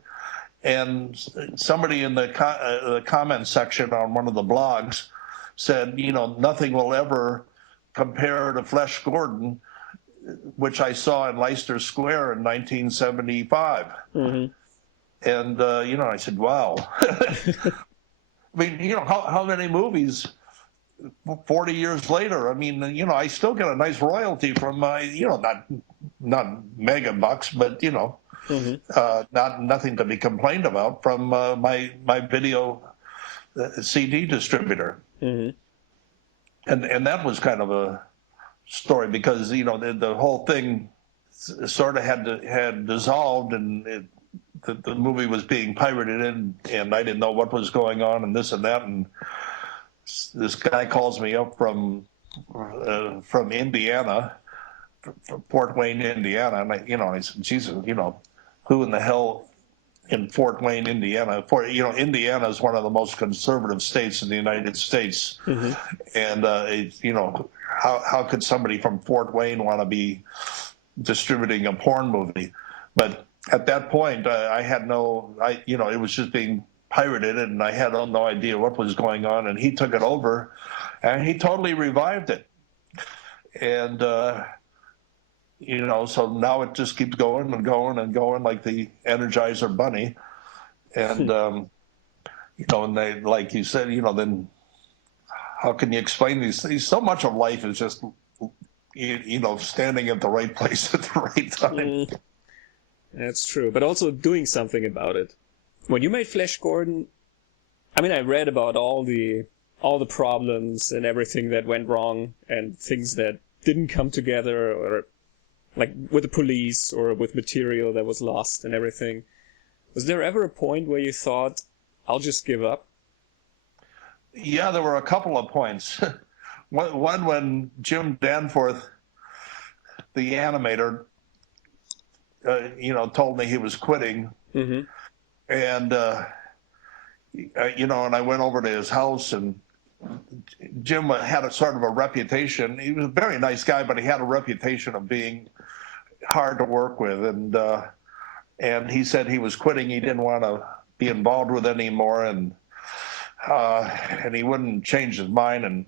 and somebody in the comment section on one of the blogs said, nothing will ever compare to Flash Gordon, which I saw in Leicester Square in 1975. And I said, wow. I mean, how many movies 40 years later? I mean, I still get a nice royalty from my, not mega bucks, but nothing to be complained about from my video CD distributor. Mm-hmm. And that was kind of a story because, you know, the whole thing sort of had dissolved, and the movie was being pirated in, and I didn't know what was going on and this and that. And this guy calls me up from Indiana, from Fort Wayne, Indiana, and I said, Jesus, you know, who in the hell in Fort Wayne, Indiana? Indiana is one of the most conservative states in the United States, Mm-hmm. and you know, how could somebody from Fort Wayne want to be distributing a porn movie? But at that point, I had it was just being pirated, and I had no idea what was going on. And he took it over, and he totally revived it. And so now it just keeps going and going and going like the Energizer Bunny. And and they, like you said, then how can you explain these things? So much of life is just standing at the right place at the right time. That's true, but also doing something about it. When you made Flash Gordon, I mean, I read about all the problems and everything that went wrong and things that didn't come together, or like with the police or with material that was lost and everything. Was there ever a point where you thought, I'll just give up? Yeah, there were a couple of points. One when Jim Danforth, the animator, told me he was quitting. Mm-hmm. And, and I went over to his house, and Jim had a sort of a reputation. He was a very nice guy, but he had a reputation of being hard to work with. And he said he was quitting. He didn't want to be involved with anymore, and he wouldn't change his mind. And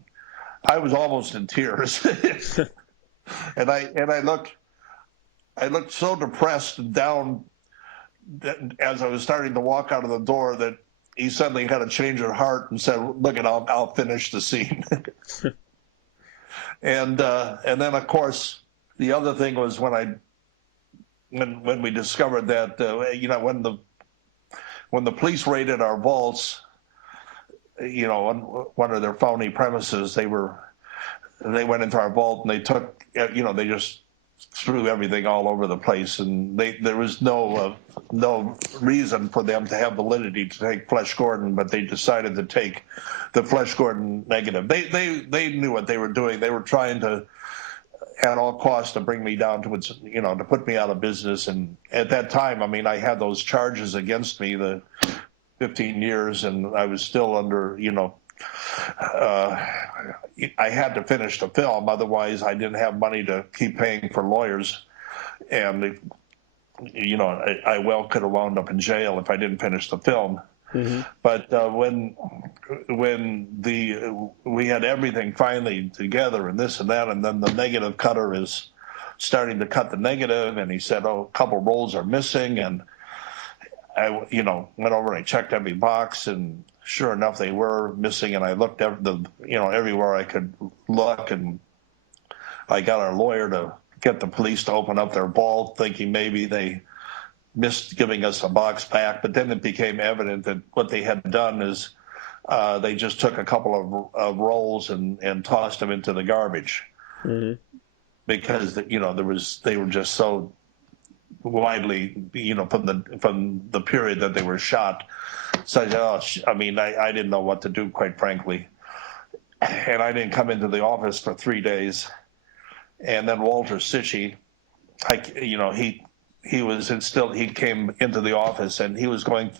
I was almost in tears. and I looked so depressed and down as I was starting to walk out of the door that he suddenly had a change of heart and said, "Look, I'll finish the scene." and then of course the other thing was when we discovered that when the police raided our vaults, on one of their phony premises, they went into our vault and they took, they just threw everything all over the place, and there was no reason for them to have validity to take Flash Gordon, but they decided to take the Flash Gordon negative. They knew what they were doing. They were trying to, at all costs, to bring me down to to put me out of business. And at that time, I mean, I had those charges against me, the 15 years, and I was still under, I had to finish the film, otherwise I didn't have money to keep paying for lawyers, and I well could have wound up in jail if I didn't finish the film. Mm-hmm. But when we had everything finally together and this and that, and then the negative cutter is starting to cut the negative, and he said, "Oh, a couple rolls are missing," and I went over and I checked every box, and sure enough, they were missing. And I looked everywhere I could look, and I got our lawyer to get the police to open up their vault, thinking maybe they missed giving us a box back. But then it became evident that what they had done is they just took a couple of rolls and tossed them into the garbage, mm-hmm. because they were just so widely, from the period that they were shot. So I didn't know what to do, quite frankly. And I didn't come into the office for 3 days. And then Walter Sitchy, he came into the office, and he was going.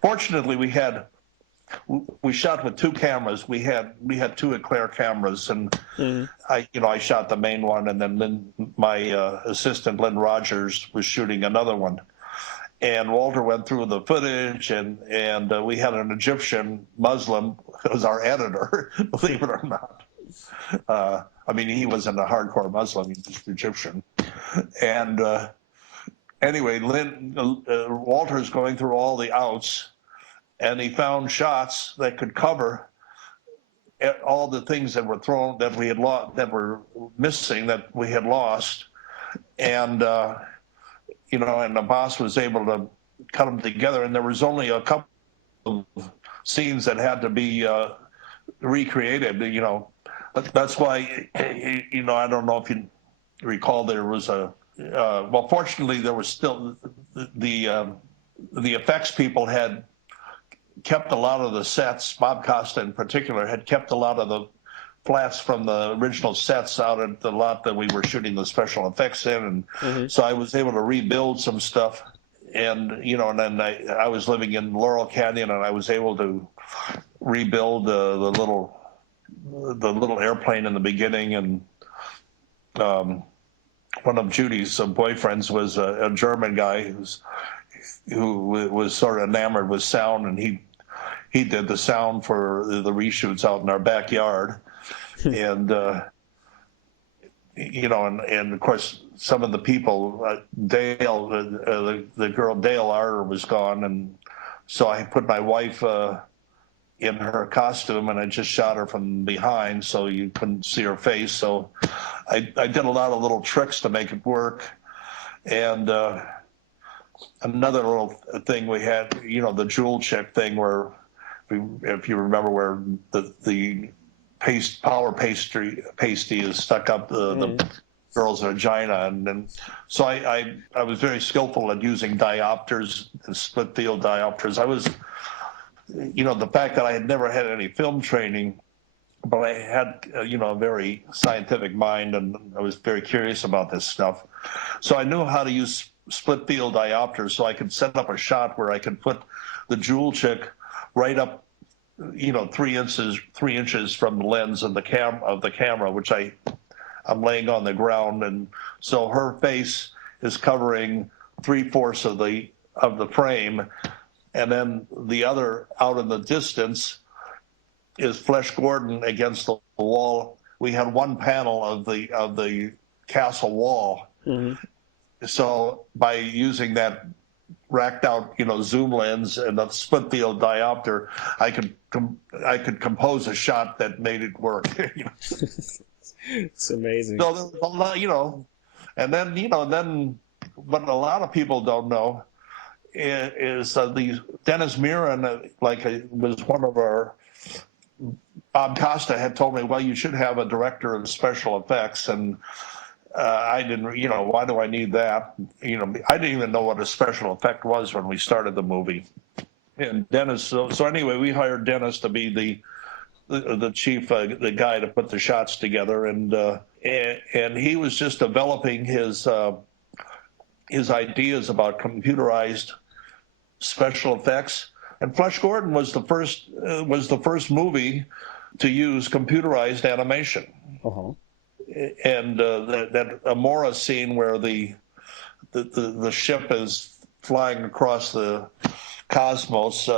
Fortunately, we shot with 2 cameras. We had 2 Eclair cameras, and mm-hmm. I shot the main one, and then my assistant Lynn Rogers was shooting another one. And Walter went through the footage, and we had an Egyptian Muslim who was our editor, believe it or not. He wasn't a hardcore Muslim; he was Egyptian. And anyway, Walter's going through all the outs, and he found shots that could cover all the things that were thrown, that we had lost, that were missing, that we had lost, and and the boss was able to cut them together. And there was only a couple of scenes that had to be recreated. That's why, I don't know if you recall, there was well, fortunately there was still the effects people had kept a lot of the sets. Bob Costa in particular had kept a lot of the flats from the original sets out at the lot that we were shooting the special effects in, and so I was able to rebuild some stuff. And and then I was living in Laurel Canyon, and I was able to rebuild the little airplane in the beginning. And one of Judy's boyfriends was a German guy who was sort of enamored with sound, and he did the sound for the reshoots out in our backyard. And and of course some of the people, Dale, the girl Dale Arter was gone, and so I put my wife in her costume, and I just shot her from behind so you couldn't see her face. So I did a lot of little tricks to make it work. And another little thing we had, the jewel chick thing, where if you remember, where the power pasty is stuck up the girl's vagina, and so I was very skillful at using diopters and split field diopters. I was, the fact that I had never had any film training, but I had a very scientific mind, and I was very curious about this stuff. So I knew how to use split field diopters, so I could set up a shot where I could put the jewel chick right up 3 inches from the lens of the camera, which I'm laying on the ground, and so her face is covering 3/4 of the frame, and then the other out in the distance is Flesh Gordon against the wall. We had one panel of the castle wall, so by using that racked out zoom lens and the split field diopter, I could compose a shot that made it work. It's amazing. So there's a lot, and then what a lot of people don't know is the Dennis Muren, was one of our. Bob Costa had told me, well, you should have a director of special effects, and I didn't, why do I need that? I didn't even know what a special effect was when we started the movie. And Dennis, so anyway, we hired Dennis to be the chief, the guy to put the shots together, and he was just developing his ideas about computerized special effects. And Flesh Gordon was the first movie to use computerized animation. And that Amora scene where the ship is flying across the cosmos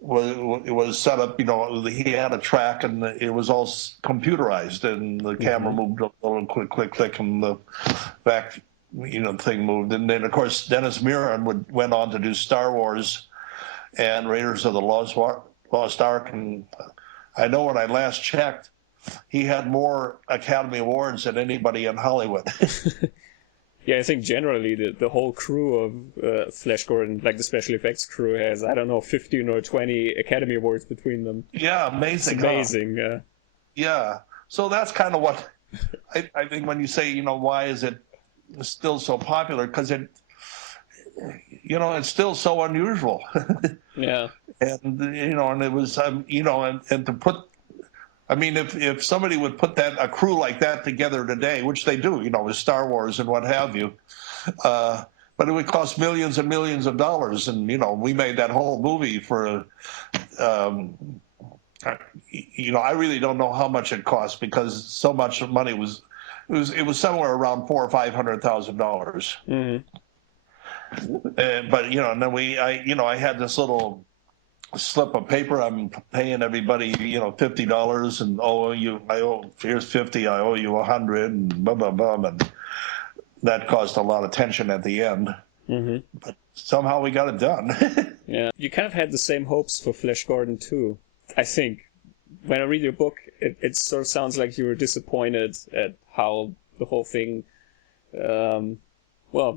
was set up. He had a track, and it was all computerized, and the camera moved a little click, and the back thing moved. And then of course Dennis Muren went on to do Star Wars and Raiders of the Lost Ark, and I know when I last checked, he had more Academy Awards than anybody in Hollywood. Yeah, I think generally the whole crew of Flesh Gordon, like the special effects crew, has, I don't know, 15 or 20 Academy Awards between them. Yeah, amazing. It's amazing. Huh? Yeah. So that's kind of what I think when you say, why is it still so popular? Because it's still so unusual. Yeah. And, and it was, and to put, if somebody would put a crew like that together today, which they do, with Star Wars and what have you, but it would cost millions and millions of dollars. And, we made that whole movie for, I really don't know how much it cost, because so much money it was somewhere around $400,000 or $500,000. But, and then I had this little slip of paper. I'm paying everybody, $50, and here's 50, I owe you 100, and blah, blah, blah. And that caused a lot of tension at the end. But somehow we got it done. Yeah. You kind of had the same hopes for Flesh Gordon too. I think when I read your book, it sort of sounds like you were disappointed at how the whole thing,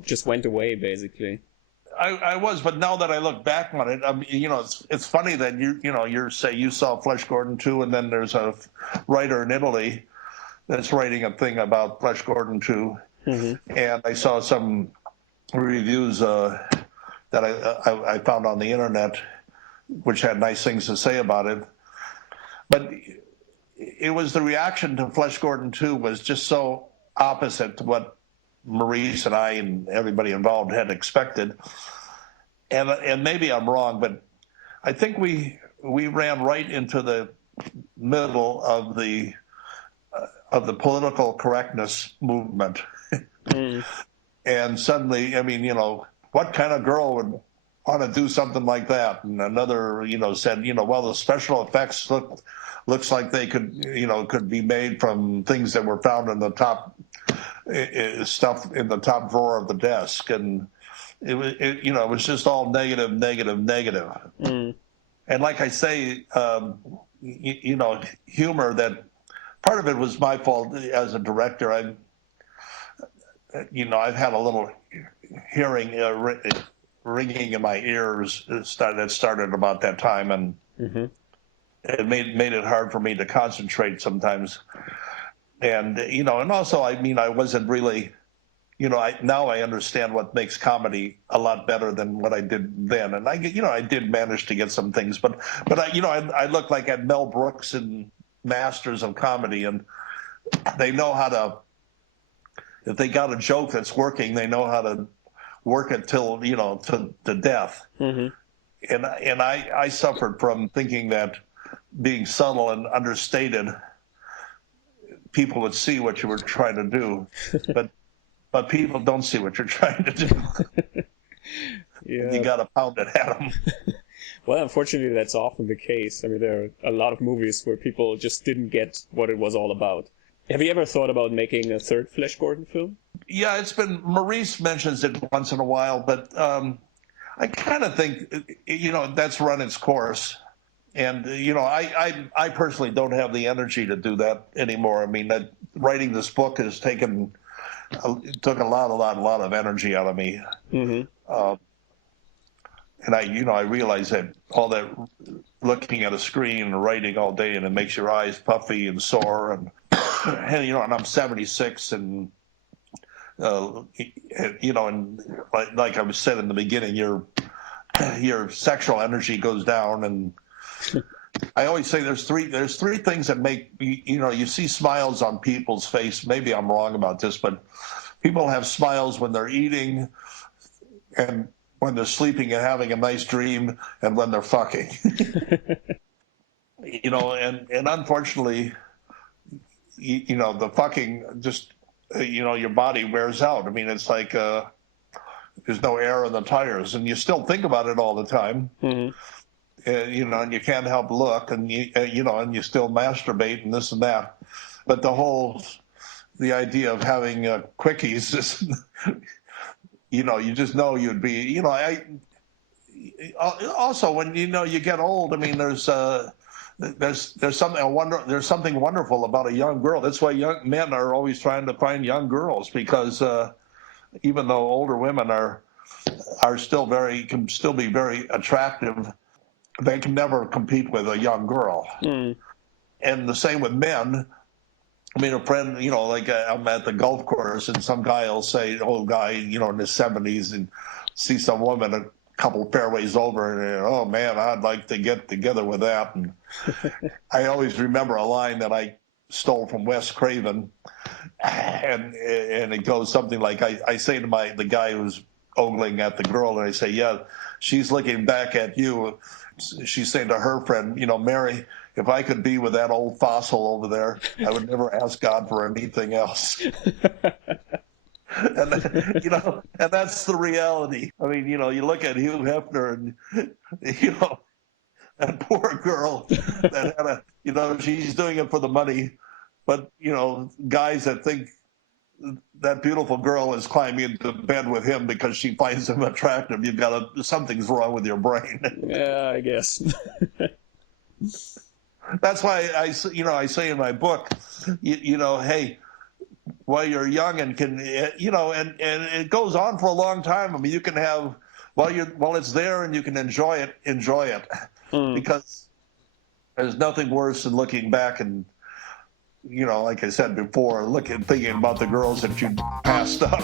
just went away, basically. I was, but now that I look back on it, I mean, it's funny that you saw Flesh Gordon too, and then there's a writer in Italy that's writing a thing about Flesh Gordon too, and I saw some reviews that I found on the internet, which had nice things to say about it, but it was the reaction to Flesh Gordon 2 was just so opposite to what Maurice and I and everybody involved had expected. And maybe I'm wrong, but I think we ran right into the middle of the political correctness movement. And suddenly, I mean, what kind of girl would want to do something like that? And another, said, well, the special effects looks like they could be made from things that were found in the top stuff in the top drawer of the desk, and it was just all negative. And like I say, humor, that part of it was my fault as a director. I've had a little hearing ringing in my ears that started about that time, and it made it hard for me to concentrate sometimes. And and also, I mean, I wasn't really, now I understand what makes comedy a lot better than what I did then. And I did manage to get some things, but I look like at Mel Brooks and Masters of Comedy, and they know how to, if they got a joke that's working, they know how to work it till to death. And I suffered from thinking that being subtle and understated, people would see what you were trying to do, but people don't see what you're trying to do. You got to pound it at them. Well, unfortunately, that's often the case. I mean, there are a lot of movies where people just didn't get what it was all about. Have you ever thought about making a third Flesh Gordon film? Yeah, it's been, Maurice mentions it once in a while, but I kind of think, that's run its course. And, I personally don't have the energy to do that anymore. I mean, writing this book took a lot of energy out of me. And I realize that all that looking at a screen and writing all day, and it makes your eyes puffy and sore. And, and I'm 76, and, and like I said in the beginning, your sexual energy goes down. And I always say there's three things that make, you see smiles on people's face. Maybe I'm wrong about this, but people have smiles when they're eating, and when they're sleeping and having a nice dream, and when they're fucking. And unfortunately, the fucking just, your body wears out. I mean, it's like there's no air in the tires, and you still think about it all the time. And you can't help look, and and you still masturbate and this and that. But the idea of having quickies is, you just know you'd be, also when you get old. I mean, there's something wonderful about a young girl. That's why young men are always trying to find young girls, because even though older women are can still be very attractive, they can never compete with a young girl. And the same with men. I mean, a friend, like I'm at the golf course, and some guy will say, old guy, in his 70s, and see some woman a couple fairways over, and oh man, I'd like to get together with that. And I always remember a line that I stole from Wes Craven, and it goes something like, I say to the guy who's ogling at the girl, and I say, yeah, she's looking back at you. She's saying to her friend, Mary, if I could be with that old fossil over there, I would never ask God for anything else. And and that's the reality. I mean, you look at Hugh Hefner, and that poor girl that had she's doing it for the money, but guys that think that beautiful girl is climbing into bed with him because she finds him attractive, something's wrong with your brain. Yeah, I guess. That's why I say in my book, hey, while you're young and can, and it goes on for a long time. I mean, you can have while it's there and you can enjoy it, because there's nothing worse than looking back and, like I said before, thinking about the girls that you passed up.